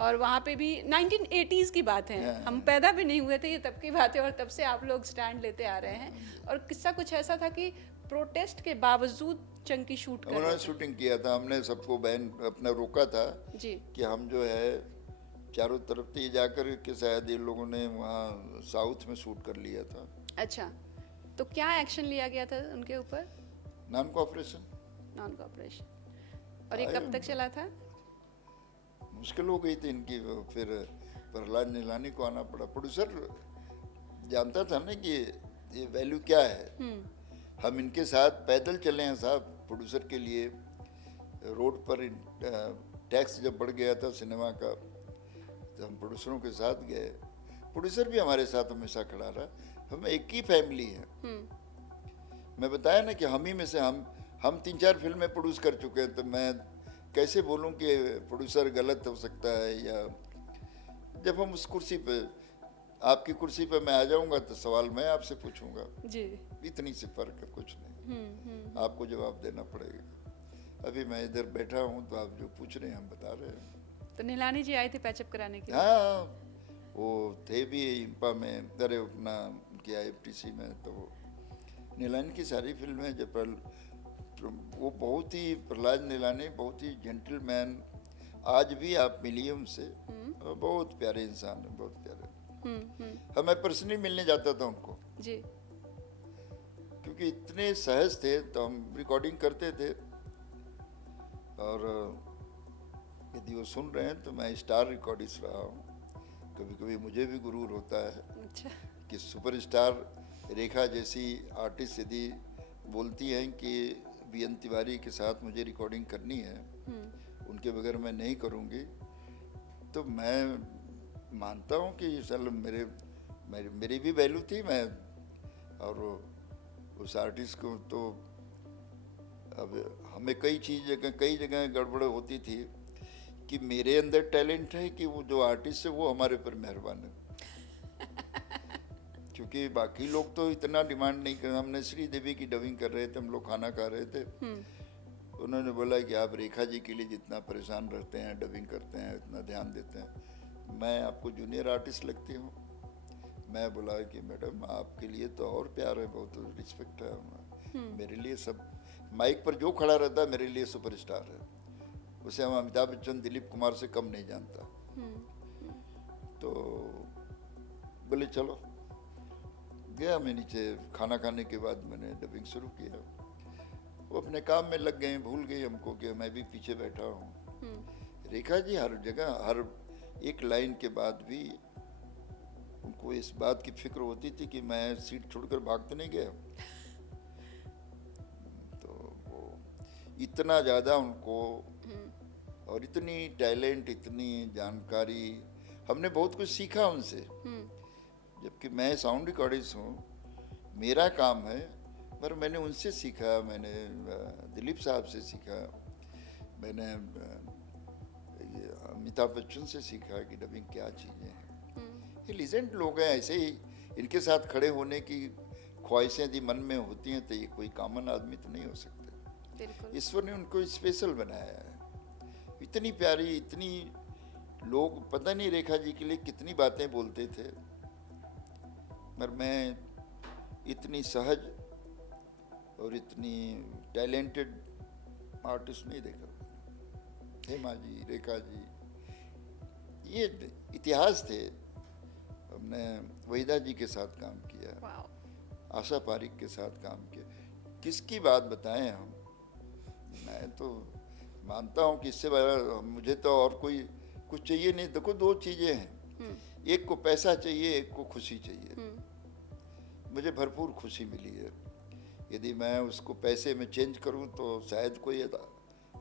और वहाँ पे भी 1980s की बात है, हम पैदा भी नहीं हुए थे, ये तब की बात है। और तब से आप लोग स्टैंड लेते आ रहे हैं। और किस्सा कुछ ऐसा था कि प्रोटेस्ट के बावजूद चंकी शूट कर उन्होंने शूटिंग किया था। हमने सबको बैन अपना रोका था जी कि हम जो है चारों तरफ तो ये जाकर के शायद ये लोगों ने वहाँ साउथ में शूट कर लिया था। अच्छा, तो क्या एक्शन लिया गया था उनके ऊपर? Non cooperation. Non cooperation. और ये आए कब तक चला था? मुश्किल हो गई थी इनकी, फिर प्रहलाद नीलानी को आना पड़ा। प्रोड्यूसर जानता था ना कि ये वैल्यू क्या है। हम इनके साथ पैदल चले हैं साहब, प्रोड्यूसर के लिए। रोड पर टैक्स जब बढ़ गया था सिनेमा का, तो हम प्रोड्यूसरों के साथ गए। प्रोड्यूसर भी हमारे साथ हमेशा खड़ा रहा। हम एक ही फैमिली है। मैं बताया ना कि हम ही में से हम 3-4 फिल्में प्रोड्यूस कर चुके हैं, तो मैं कैसे बोलूं कि प्रोड्यूसर गलत हो सकता है। या जब हम उस कुर्सी पे, आपकी कुर्सी पे मैं आ जाऊंगा तो सवाल मैं आपसे पूछूंगा जी। इतनी सी फर्क है, कुछ नहीं। आपको जवाब देना पड़ेगा। अभी मैं इधर बैठा हूँ तो आप जो पूछ रहे हैं हम बता रहे हैं। तो नीलानी जी आए थे पैचअप कराने के लिए? हाँ, वो थे भी इंपा में, अरे अपना किया IFTC में। तो नीलानी की सारी फिल्में जब वो बहुत ही, प्रहलाद नीलानी बहुत ही जेंटलमैन। आज भी आप मिलिए उनसे, बहुत प्यारे इंसान है, बहुत प्यारे। मैं पर्सनली मिलने जाता था उनको जी, क्योंकि इतने सहज थे। तो हम रिकॉर्डिंग करते थे, और यदि वो सुन रहे हैं तो मैं स्टार रिकॉर्डिस्ट रहा हूँ। कभी कभी मुझे भी गुरूर होता है अच्छा, कि सुपरस्टार रेखा जैसी आर्टिस्ट यदि बोलती हैं कि VN तिवारी के साथ मुझे रिकॉर्डिंग करनी है, उनके बगैर मैं नहीं करूँगी, तो मैं मानता हूँ कि चल मेरी भी वैल्यू थी। मैं और उस आर्टिस्ट को तो, अब हमें कई जगह गड़बड़ होती थी कि मेरे अंदर टैलेंट है कि वो जो आर्टिस्ट है वो हमारे पर मेहरबान है। क्योंकि बाकी लोग तो इतना डिमांड नहीं कर। हमने श्रीदेवी की डबिंग कर रहे थे, हम लोग खाना खा रहे थे। उन्होंने बोला कि आप रेखा जी के लिए जितना परेशान रहते हैं, डबिंग करते हैं, इतना ध्यान देते हैं, मैं आपको जूनियर आर्टिस्ट लगती हूँ। मैं बोला कि मैडम आपके लिए तो और प्यार है, बहुत रिस्पेक्ट है। मेरे लिए सब, माइक पर जो खड़ा रहता है मेरे लिए सुपरस्टार है। उसे हम अमिताभ बच्चन, दिलीप कुमार से कम नहीं जानता। तो बोले चलो, गया मैं नीचे। खाना खाने के बाद मैंने डबिंग शुरू किया। वो अपने काम में लग गए, भूल गए हमको कि मैं भी पीछे बैठा हूँ। रेखा जी हर जगह, हर एक लाइन के बाद भी उनको इस बात की फिक्र होती थी कि मैं सीट छोड़कर भाग तो नहीं गया। तो वो इतना ज़्यादा उनको, और इतनी टैलेंट, इतनी जानकारी, हमने बहुत कुछ सीखा उनसे। जबकि मैं साउंड रिकॉर्डिस्ट हूँ, मेरा काम है, पर मैंने उनसे सीखा। मैंने दिलीप साहब से सीखा, मैंने ये अमिताभ बच्चन से सीखा कि डबिंग क्या चीज़ें हैं। ये लीजेंड लोग हैं। ऐसे ही इनके साथ खड़े होने की ख्वाहिशें यदि मन में होती हैं तो ये कोई कॉमन आदमी तो नहीं हो सकते। ईश्वर ने उनको स्पेशल बनाया है। इतनी प्यारी, इतनी लोग पता नहीं रेखा जी के लिए कितनी बातें बोलते थे, मगर मैं इतनी सहज और इतनी टैलेंटेड आर्टिस्ट नहीं देखा। हेमा जी, रेखा जी, ये इतिहास थे। हमने वहीदा जी के साथ काम किया, आशा पारिक के साथ काम किया। किसकी बात बताएं हम। मैं तो मानता हूँ कि इससे बड़ा मुझे तो और कोई कुछ चाहिए नहीं। देखो, दो चीज़ें हैं, एक को पैसा चाहिए, एक को खुशी चाहिए। मुझे भरपूर खुशी मिली है। यदि मैं उसको पैसे में चेंज करूं तो शायद कोई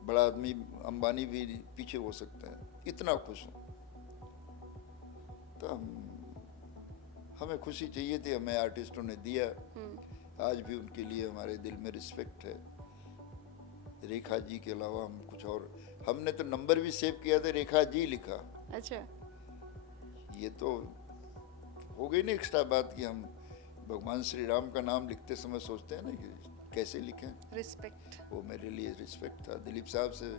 बड़ा आदमी, अंबानी भी पीछे हो सकता है, इतना खुश हूँ। तो हमें खुशी चाहिए थी, हमें आर्टिस्टों ने दिया। आज भी उनके लिए हमारे दिल में रिस्पेक्ट है। रेखा जी के अलावा हम कुछ और, हमने तो नंबर भी सेव किया था, रेखा जी लिखा। अच्छा, ये तो हो गई ना एक्स्ट्रा बात कि हम भगवान श्री राम का नाम लिखते समय सोचते हैं ना कि कैसे लिखें। रिस्पेक्ट, वो मेरे लिए रिस्पेक्ट था। दिलीप साहब से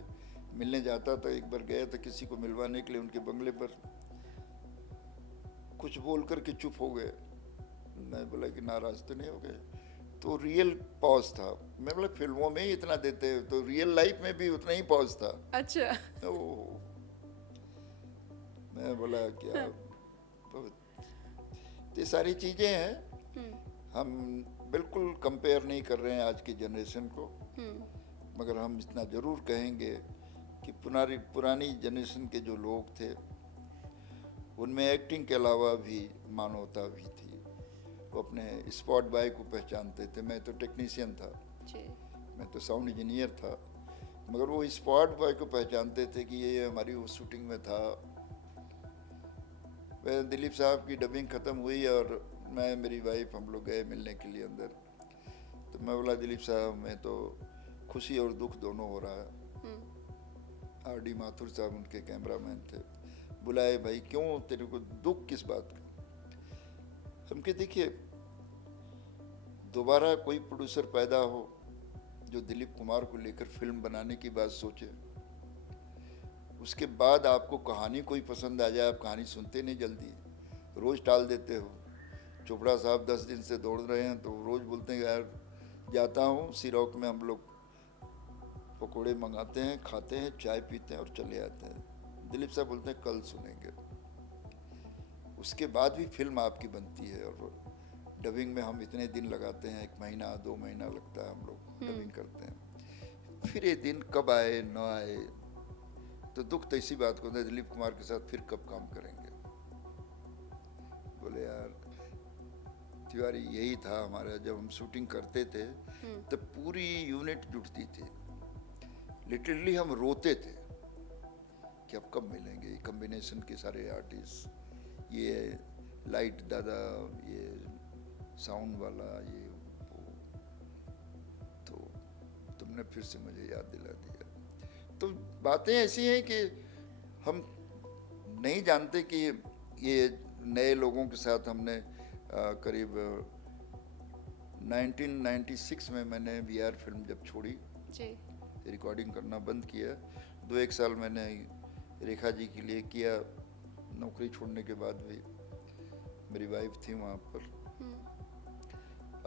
मिलने जाता था, एक बार गया था किसी को मिलवाने के लिए उनके बंगले पर, कुछ बोल कर के चुप हो गए। मैं बोला कि नाराज तो नहीं हो गए, तो रियल पॉज था। मैं बोला फिल्मों में ही इतना देते हैं तो रियल लाइफ में भी उतना ही पॉज था। अच्छा, तो मैं बोला क्या बहुत, ये सारी चीज़ें हैं। हम बिल्कुल कंपेयर नहीं कर रहे हैं आज की जनरेशन को, मगर हम इतना ज़रूर कहेंगे कि पुरानी जनरेशन के जो लोग थे उनमें एक्टिंग के अलावा भी मानवता भी थी। वो अपने स्पॉट बॉय को पहचानते थे। मैं तो टेक्नीशियन था जी। मैं तो साउंड इंजीनियर था, मगर वो स्पॉट बॉय को पहचानते थे कि ये हमारी उस शूटिंग में था। वह दिलीप साहब की डबिंग ख़त्म हुई और मैं मेरी वाइफ हम लोग गए मिलने के लिए अंदर। तो मैं बोला दिलीप साहब में तो खुशी और दुख दोनों हो रहा है। आर.डी. माथुर साहब उनके कैमरामैन थे, बुलाए, भाई क्यों तेरे को दुख किस बात का? हम के देखिए, दोबारा कोई प्रोड्यूसर पैदा हो जो दिलीप कुमार को लेकर फिल्म बनाने की बात सोचे, उसके बाद आपको कहानी कोई पसंद आ जाए, आप कहानी सुनते नहीं जल्दी, रोज़ टाल देते हो। चोपड़ा साहब 10 दिन से दौड़ रहे हैं तो रोज़ बोलते हैं यार जाता हूँ, सिरौक में हम लोग पकोड़े मंगाते हैं, खाते हैं, चाय पीते हैं और चले आते हैं। दिलीप साहब बोलते हैं कल सुनेंगे। उसके बाद भी फिल्म आपकी बनती है और डबिंग में हम इतने दिन लगाते हैं, 1 महीना 2 महीना लगता है हम लोग डबिंग करते हैं। फिर ये दिन कब आए न आए, तो दुख तो इसी बात को होता है दिलीप कुमार के साथ फिर कब काम करेंगे। बोले यार तिवारी यही था हमारा, जब हम शूटिंग करते थे तो पूरी यूनिट जुटती थी, लिटरली हम रोते थे कि अब कब मिलेंगे। कॉम्बिनेशन के सारे आर्टिस्ट, ये लाइट दादा, ये साउंड वाला, ये वो, तो तुमने फिर से मुझे याद दिला दिया। तो बातें ऐसी हैं कि हम नहीं जानते कि ये नए लोगों के साथ हमने करीब 1996 में मैंने वीआर फिल्म जब छोड़ी जी। रिकॉर्डिंग करना बंद किया, 2-1 साल मैंने रेखा जी के लिए किया। नौकरी छोड़ने के बाद भी मेरी वाइफ थी वहाँ पर।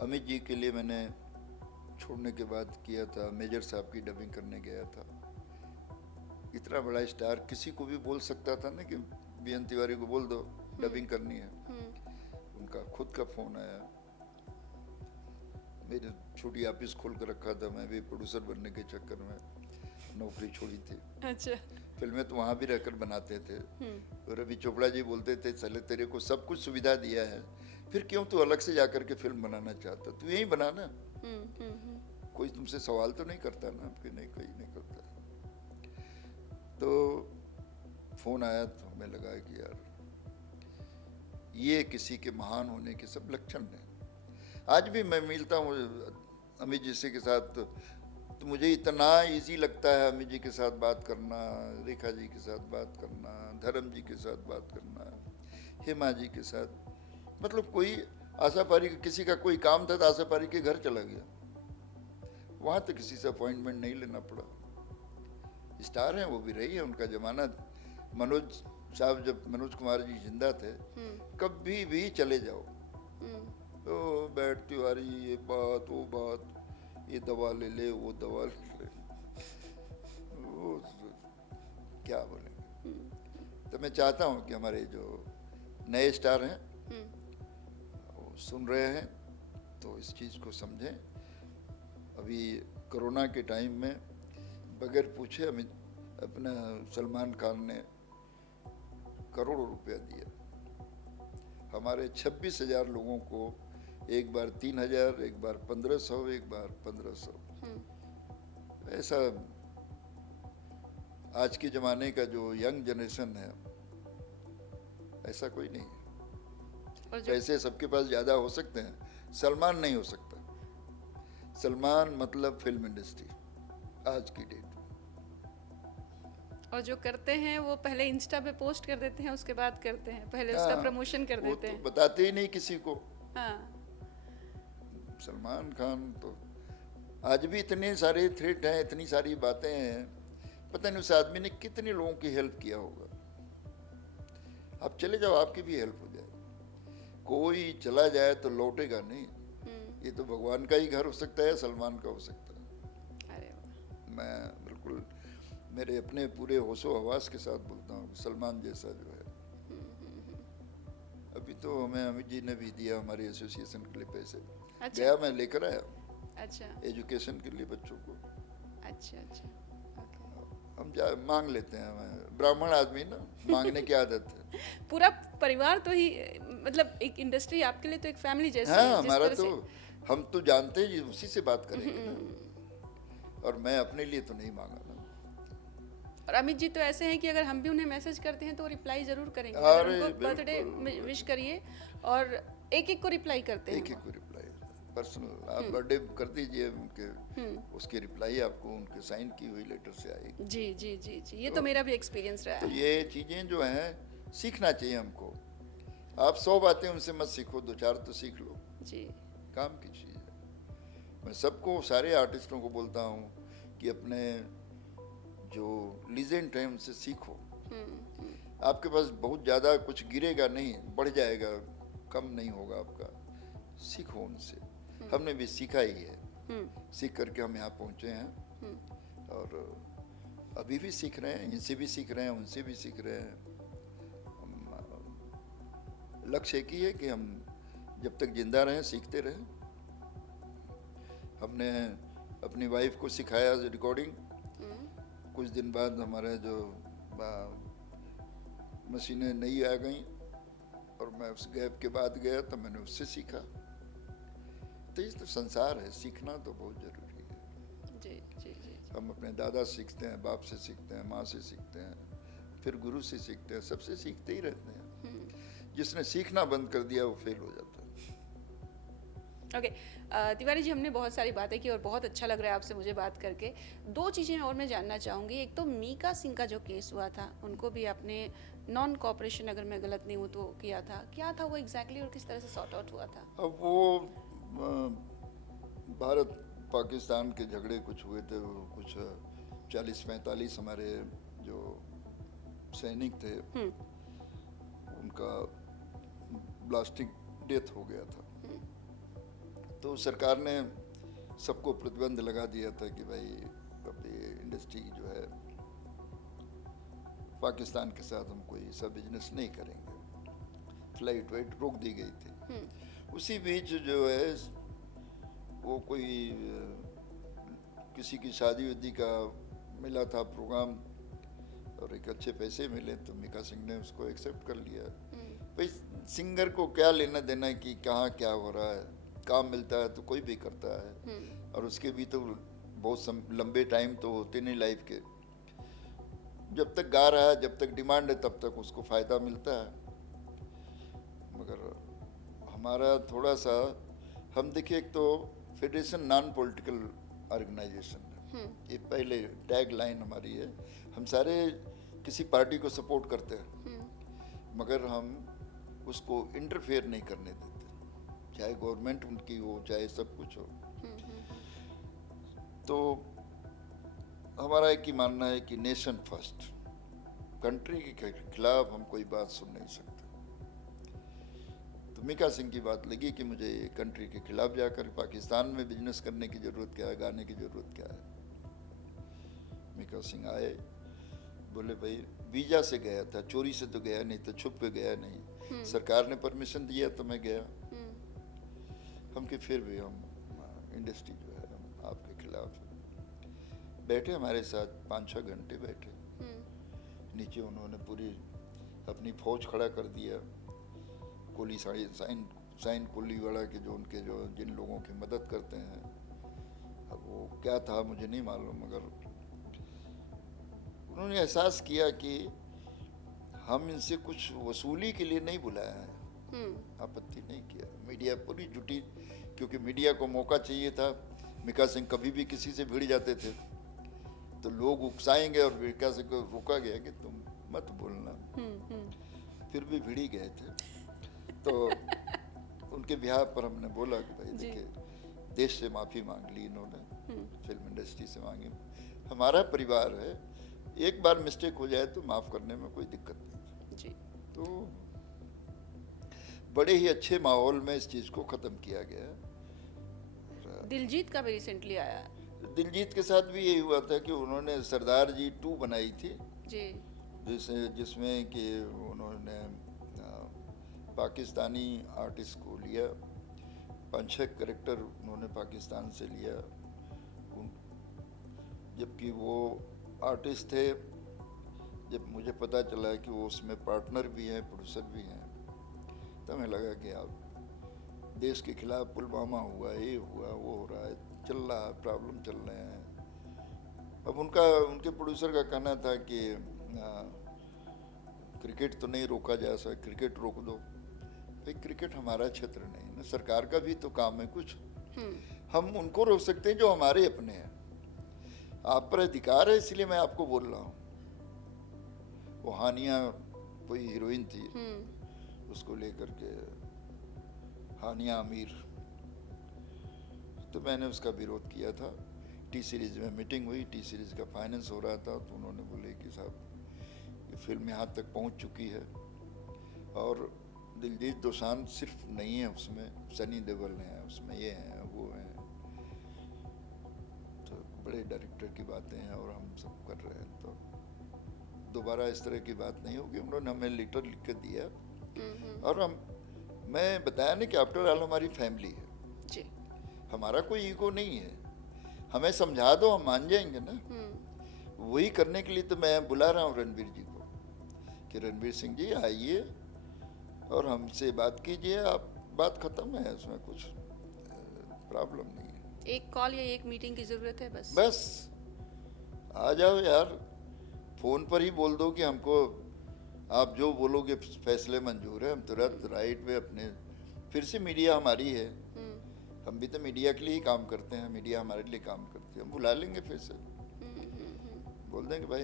अमित जी के लिए मैंने छोड़ने के बाद किया था, मेजर साहब की डबिंग करने गया था। इतना बड़ा स्टार किसी को भी बोल सकता था ना कि बीएन तिवारी को बोल दो डबिंग करनी है। उनका खुद का फ़ोन आया, मेरी छोटी ऑफिस खोल कर रखा था, मैं भी प्रोड्यूसर बनने के चक्कर में नौकरी छोड़ी थी। अच्छा। फिल्में तो वहाँ भी रहकर बनाते थे। और रवि चोपड़ा जी बोलते थे चले तेरे को सब कुछ सुविधा दिया है, फिर क्यों तू अलग से जाकर के फिल्म बनाना चाहता, तू यहीं बना ना। कोई तुमसे सवाल तो नहीं करता ना, कि नहीं कोई नहीं करता। तो फ़ोन आया तो हमें लगा कि यार ये किसी के महान होने के सब लक्षण हैं। आज भी मैं मिलता हूँ अमित जी से के साथ तो मुझे इतना इजी लगता है अमित जी के साथ बात करना, रेखा जी के साथ बात करना, धर्म जी के साथ बात करना, हेमा जी के साथ। मतलब कोई आशा पारी, किसी का कोई काम था तो आशा पारी के घर चला गया, वहाँ तो किसी से अपॉइंटमेंट नहीं लेना पड़ा। स्टार हैं, वो भी रही है, उनका जमाना। मनोज साहब जब मनोज कुमार जी जिंदा थे, कभी भी चले जाओ तो बैठ तिवारी ये बात वो बात, ये दवा ले ले वो दवा ले ले, वो क्या बोलेंगे। तो मैं चाहता हूँ कि हमारे जो नए स्टार हैं वो सुन रहे हैं तो इस चीज़ को समझें। अभी कोरोना के टाइम में बगैर पूछे अपना सलमान खान ने करोड़ों रुपया दिया, हमारे 26,000 लोगों को, एक बार 3,000, एक बार 1,500, एक बार 1,500। ऐसा आज के ज़माने का जो यंग जनरेशन है ऐसा कोई नहीं है। पैसे सबके पास ज़्यादा हो सकते हैं, सलमान नहीं हो सकता। सलमान मतलब फिल्म इंडस्ट्री आज की डेट। और जो करते हैं वो पहले इंस्टा पे पोस्ट कर देते हैं, उसके बाद करते हैं, पहले उसका प्रमोशन कर देते हैं, तो बताते ही नहीं किसी को। हाँ। सलमान खान तो आज भी इतने सारे थ्रेट हैं, इतनी सारी बातें हैं, पता नहीं उस आदमी ने कितने लोगों की हेल्प किया होगा। आप चले जाओ, आपकी भी हेल्प हो जाए। कोई चला जाए तो लौटेगा नहीं। ये तो भगवान का ही घर हो सकता है, सलमान का हो सकता है। अरे मैं बिल्कुल मेरे अपने पूरे होशो हवास के साथ बोलता हूँ, सलमान जैसा जो है अभी तो हमें अमित जी ने भी दिया हमारी एसोसिएशन के लिए पैसे। अच्छा। गया मैं लेकर आया अच्छा एजुकेशन के लिए बच्चों को। अच्छा अच्छा ओके। हम जा मांग लेते हैं, हमें ब्राह्मण आदमी ना, मांगने की आदत है। पूरा परिवार तो ही मतलब एक इंडस्ट्री आपके लिए तो एक फैमिली जैसी हाँ, है जिस हमारा तरह तो से। हम तो जानते हैं जी, उसी से बात करेंगे ना। और मैं अपने लिए तो नहीं मांगा ना। और अमित जी तो ऐसे हैं कि अगर हम भी उन्हें मैसेज करते हैं तो वो रिप्लाई जरूर करेंगे। अगर अरे उनको बर्थडे बिल्कुल, विश करिए और एक एक को रिप्लाई करते हैं एक एक वो। को रिप्लाई पर्सनल, आप बर्थडे कर दीजिए उनके, उसकी रिप्लाई आपको उनके साइन की हुई लेटर से आएगी। जी जी जी जी, ये तो मेरा भी एक्सपीरियंस रहा तो है। ये चीज़ें जो हैं सीखना चाहिए हमको। आप 100 बातें उनसे मत सीखो, 2-4 तो सीख लो, जी काम की चीज़ है। मैं सबको, सारे आर्टिस्टों को बोलता हूँ कि अपने जो लीजेंड हैं उनसे सीखो। आपके पास बहुत ज़्यादा कुछ गिरेगा नहीं, बढ़ जाएगा, कम नहीं होगा आपका। सीखो उनसे, हमने भी सीखा ही है। सीख करके हम यहाँ पहुँचे हैं और अभी भी सीख रहे हैं, इनसे भी सीख रहे हैं, उनसे भी सीख रहे हैं। लक्ष्य एक ही है कि हम जब तक जिंदा रहें सीखते रहें। हमने अपनी वाइफ को सिखाया रिकॉर्डिंग। कुछ दिन बाद हमारे जो मशीनें नई आ गई और मैं उस गैप के बाद गया तो मैंने उससे सीखा। तो ये तो संसार है, सीखना तो बहुत जरूरी है। जी जी जी। हम अपने दादा से सीखते हैं, बाप से सीखते हैं, माँ से सीखते हैं, फिर गुरु से सीखते हैं, सबसे सीखते ही रहते हैं। जिसने सीखना बंद कर दिया वो फेल हो जाता है। ओके तिवारी जी, हमने बहुत सारी बातें की और बहुत अच्छा लग रहा है आपसे मुझे बात करके। दो चीज़ें और मैं जानना चाहूँगी। एक तो मीका सिंह का जो केस हुआ था, उनको भी आपने नॉन कॉपरेशन, अगर मैं गलत नहीं हूँ तो, किया था। क्या था वो एग्जैक्टली और किस तरह से सॉर्ट आउट हुआ था? अब वो भारत पाकिस्तान के झगड़े कुछ हुए थे, वो कुछ 40-45 हमारे जो सैनिक थे उनका ब्लास्टिंग डेथ हो गया था। तो सरकार ने सबको प्रतिबंध लगा दिया था कि भाई अब ये इंडस्ट्री जो है पाकिस्तान के साथ हम कोई ऐसा बिजनेस नहीं करेंगे। फ्लाइट वाइट रोक दी गई थी। उसी बीच जो है वो कोई किसी की शादी वादी का मिला था प्रोग्राम और एक अच्छे पैसे मिले तो मीका सिंह ने उसको एक्सेप्ट कर लिया। भाई सिंगर को क्या लेना देना कि कहाँ क्या हो रहा है, काम मिलता है तो कोई भी करता है। और उसके भी तो बहुत लंबे टाइम तो होते नहीं लाइफ के। जब तक गा रहा है, जब तक डिमांड है तब तक उसको फ़ायदा मिलता है। मगर हमारा थोड़ा सा, हम देखिए एक तो फेडरेशन नॉन पॉलिटिकल ऑर्गेनाइजेशन है, ये पहले टैग लाइन हमारी है। हम सारे किसी पार्टी को सपोर्ट करते हैं मगर हम उसको इंटरफेयर नहीं करने देते, चाहे गवर्नमेंट उनकी हो चाहे सब कुछ हो। तो हमारा एक ही मानना है कि नेशन फर्स्ट, कंट्री के खिलाफ हम कोई बात सुन नहीं सकते। तो मीका सिंह की बात लगी कि मुझे कंट्री के खिलाफ जाकर पाकिस्तान में बिजनेस करने की ज़रूरत क्या है, गाने की ज़रूरत क्या है। मीका सिंह आए, बोले भाई वीज़ा से गया था, चोरी से तो गया नहीं, तो छुप के गया नहीं, सरकार ने परमिशन दिया तो मैं गया। हम कि फिर भी हम इंडस्ट्री जो है हम आपके खिलाफ है। बैठे हमारे साथ 5-6 घंटे बैठे। नीचे उन्होंने पूरी अपनी फौज खड़ा कर दिया, कोली साइन कोली वाला के जो उनके जो जिन लोगों की मदद करते हैं। अब वो क्या था मुझे नहीं मालूम, मगर उन्होंने एहसास किया कि हम इनसे कुछ वसूली के लिए नहीं बुलाया है। आपत्ति नहीं किया। मीडिया पूरी जुटी, क्योंकि मीडिया को मौका चाहिए था। मीका सिंह कभी भी किसी से भिड़ जाते थे तो लोग उकसाएंगे और मीका सिंह को रोका गया कि तुम मत बोलना। फिर भी भिड़ ही गए थे। तो उनके ब्याह पर हमने बोला कि भाई देखिए, देश से माफ़ी मांग ली इन्होंने, फिल्म इंडस्ट्री से मांगी, हमारा परिवार है, एक बार मिस्टेक हो जाए तो माफ़ करने में कोई दिक्कत नहीं जी। तो बड़े ही अच्छे माहौल में इस चीज़ को ख़त्म किया गया। दिलजीत का भी रिसेंटली आया। दिलजीत के साथ भी यही हुआ था कि उन्होंने सरदार जी 2 बनाई थी जी, जिसमें कि उन्होंने पाकिस्तानी आर्टिस्ट को लिया, 5-6 करेक्टर उन्होंने पाकिस्तान से लिया, जबकि वो आर्टिस्ट थे। जब मुझे पता चला कि वो उसमें पार्टनर भी हैं, प्रोड्यूसर भी हैं, तो हमें लगा कि अब देश के खिलाफ पुलवामा हुआ, ये हुआ, वो हो रहा है, चल रहा है, प्रॉब्लम चल रहे हैं। अब उनके प्रोड्यूसर का कहना था कि क्रिकेट तो नहीं रोका जा सकता, क्रिकेट रोक दो। भाई क्रिकेट हमारा क्षेत्र नहीं ना, सरकार का भी तो काम है कुछ। हम उनको रोक सकते हैं जो हमारे अपने हैं। आप पर अधिकार है, इसलिए मैं आपको बोल रहा हूँ। वो हानिया कोई हीरोइन थी, उसको लेकर के, हानिया आमिर, तो मैंने उसका विरोध किया था। टी सीरीज में मीटिंग हुई, टी सीरीज का फाइनेंस हो रहा था, तो उन्होंने बोले कि साहब ये फिल्म यहाँ तक पहुँच चुकी है, और दिलजीत दोसांझ सिर्फ नहीं है उसमें, सनी देओल हैं उसमें, ये हैं वो हैं, तो बड़े डायरेक्टर की बातें हैं और हम सब कर रहे हैं, तो दोबारा इस तरह की बात नहीं होगी। उन्होंने हमें लेटर लिख के दिया, और मैं बताया ना कि आफ्टर ऑल हमारी फैमिली है जी। हमारा कोई ईगो नहीं है। हमें समझा दो, हम मान जाएंगे ना। वही करने के लिए तो मैं बुला रहा हूँ रणवीर जी को कि रणवीर सिंह जी आइए और हमसे बात कीजिए, आप बात खत्म है, उसमें कुछ प्रॉब्लम नहीं है। एक कॉल या एक मीटिंग की जरूरत है बस। आ जाओ यार, फोन पर ही बोल दो कि हमको आप जो बोलोगे फैसले मंजूर है, हम तुरंत राइट में अपने, फिर से मीडिया हमारी है, हम भी तो मीडिया के लिए ही काम करते हैं, मीडिया हमारे लिए काम करती है, हम बुला लेंगे फिर से, बोल देंगे भाई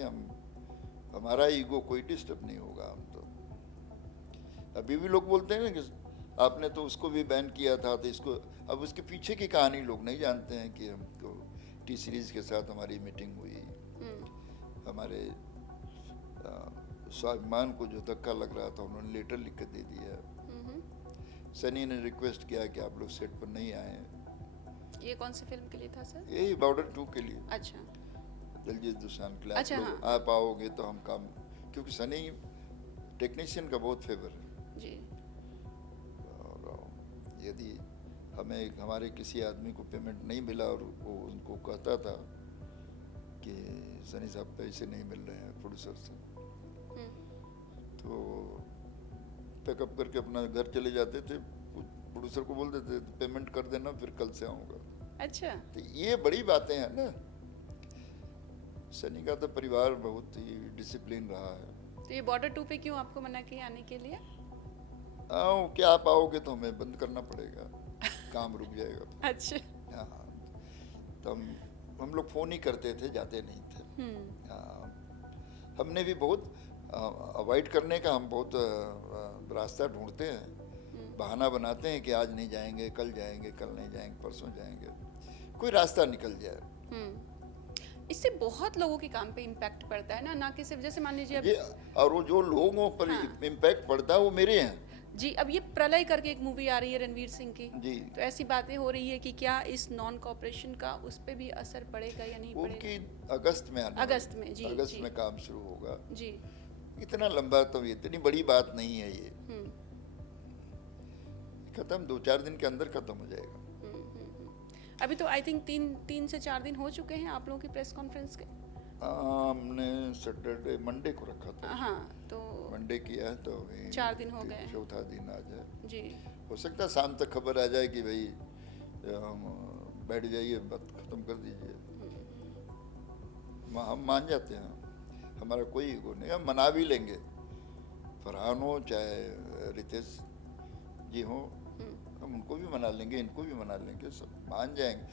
हमारा ईगो कोई डिस्टर्ब नहीं होगा। हम तो अभी भी लोग बोलते हैं ना कि आपने तो उसको भी बैन किया था, तो इसको, अब उसके पीछे की कहानी लोग नहीं जानते हैं कि हमको टी सीरीज के साथ हमारी मीटिंग हुई, हमारे स्वाभिमान को जो धक्का लग रहा था उन्होंने लेटर लिख कर दे दिया। सनी ने रिक्वेस्ट किया कि आप लोग सेट पर नहीं आए। ये कौन सी फिल्म के लिए था सर? यही बॉर्डर 2 के लिए। अच्छा। दिलजीत दोसांझ के लिए। अच्छा, आप लोग आप आओगे तो हम काम, क्योंकि सनी टेक्नीशियन का बहुत फेवर है जी। और यदि हमें हमारे किसी आदमी को पेमेंट नहीं मिला और वो उनको कहता था कि सनी साहब पैसे नहीं मिल रहे हैं प्रोड्यूसर से, तो पैकअप करके अपना घर चले जाते थे, प्रोड्यूसर को बोल देते थे पेमेंट कर देना, फिर कल से आऊँगा। अच्छा। तो ये बड़ी बातें हैं ना। सनी का तो परिवार बहुत ही डिसिप्लिन रहा है। तो ये बॉर्डर 2 पे क्यों आपको मना किया आने के लिए? आओ, क्या आप आओगे तो हमें बंद करना पड़ेगा, काम रुक जाएगा। अच्छा। हाँ, तो हम लोग फ़ोन ही करते थे, जाते नहीं थे। हाँ, हमने भी बहुत अवॉइड करने का हम बहुत रास्ता ढूंढते हैं, बहाना बनाते हैं कि आज नहीं जाएंगे, कल जाएंगे, कल नहीं जाएंगे, परसों जाएंगे, कोई रास्ता निकल जाए। इससे बहुत लोगों के काम पे इम्पैक्ट पड़ता है ना कि सिर्फ जैसे मान लीजिए अब ये, और वो जो लोगों पर इम्पैक्ट पड़ता है वो मेरे हैं जी। अब ये प्रलय करके एक मूवी आ रही है रणवीर सिंह की जी, तो ऐसी बातें हो रही है कि क्या इस नॉन कॉपरेशन का उस पे भी असर पड़ेगा या नहीं पड़ेगा? उनकी अगस्त में आने अगस्त में जी, अगस्त जी। में काम शुरू होगा जी। इतना लंबा, तो इतनी बड़ी बात नहीं है ये, खत्म 2-4 दिन के अंदर खत्म हो जाएगा। अभी तो आई थिंक 3 से 4 दिन हो चुके हैं आप लोगों की प्रेस कॉन्फ्रेंस के। हमने सैटरडे मंडे को रखा था। हाँ, तो मंडे किया है, तो अभी 4 दिन हो गए, चौथा दिन आ जाए जी। हो सकता है शाम तक खबर आ जाए कि भाई बैठ जाइए, बात खत्म कर दीजिए। हम मान जाते हैं, हमारा कोई ईगो नहीं, हम मना भी लेंगे। फरहान हो चाहे रितेश जी हो, हम उनको भी मना लेंगे, इनको भी मना लेंगे, सब मान जाएंगे।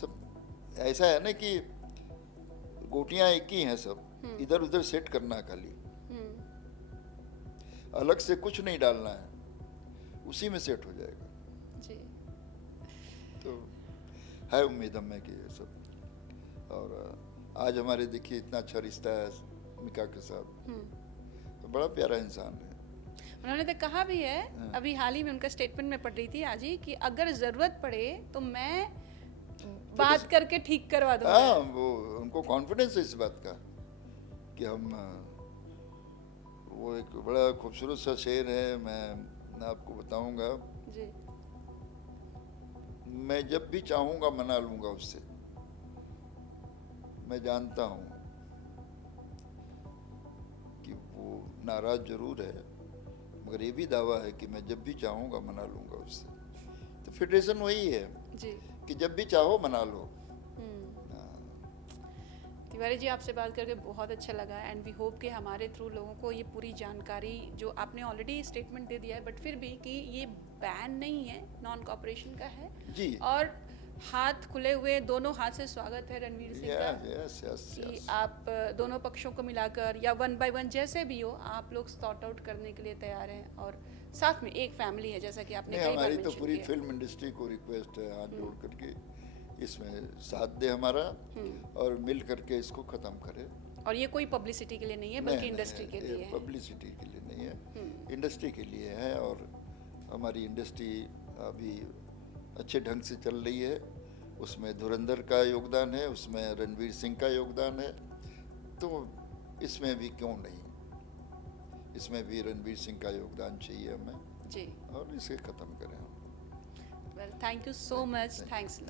सब ऐसा है ना कि गोटियां एक ही हैं, सब इधर उधर सेट करना है खाली, अलग से कुछ नहीं डालना है, उसी में सेट हो जाएगा जी। तो है उम्मीद हमें कि ये सब। और आज हमारे देखिए इतना अच्छा रिश्ता है मिका के साथ, तो बड़ा प्यारा इंसान है। उन्होंने तो कहा भी है, अभी हाल ही में उनका स्टेटमेंट में पढ़ रही थी आज ही, कि अगर जरूरत पड़े तो मैं बात करके ठीक करवा दूंगा। हाँ, वो उनको कॉन्फिडेंस है इस बात का कि हम, वो एक बड़ा खूबसूरत सा शेर है, मैं मैं आपको बताऊंगा, जी। मैं जब भी चाहूंगा मना लूंगा उससे। मैं जानता हूं कि वो नाराज जरूर है, मगर ये भी दावा है कि मैं जब भी चाहूंगा मना लूंगा उससे। तो फेडरेशन वही है जी। कि जब भी चाहो मना लो। तिवारी जी, आपसे बात करके बहुत अच्छा लगा एंड वी होप कि हमारे थ्रू लोगों को ये पूरी जानकारी, जो आपने ऑलरेडी स्टेटमेंट दे दिया है बट फिर भी, कि ये बैन नहीं है, नॉन कॉपरेशन का है जी। और हाथ खुले हुए, दोनों हाथ से स्वागत है रणवीर सिंह का, यस यस कि यस। आप दोनों पक्षों को मिलाकर या 1 by 1 जैसे भी हो, आप लोग सॉर्ट आउट करने के लिए तैयार हैं और साथ में एक फैमिली है, जैसा कि आपने नहीं, कई बार हमारी तो मेंशन पूरी किया। फिल्म इंडस्ट्री को रिक्वेस्ट है हाथ जोड़ करके इसमें साथ दे हमारा, और मिल करके इसको खत्म करे। और ये कोई पब्लिसिटी के लिए नहीं है बल्कि इंडस्ट्री के लिए है। पब्लिसिटी के लिए नहीं है, इंडस्ट्री के लिए है। और हमारी इंडस्ट्री अभी अच्छे ढंग से चल रही है, उसमें धुरंधर का योगदान है, उसमें रणवीर सिंह का योगदान है, तो इसमें भी क्यों नहीं, इसमें भी रणवीर सिंह का योगदान चाहिए हमें जी। और इसे ख़त्म करें हम। Well, thank you so much, thanks.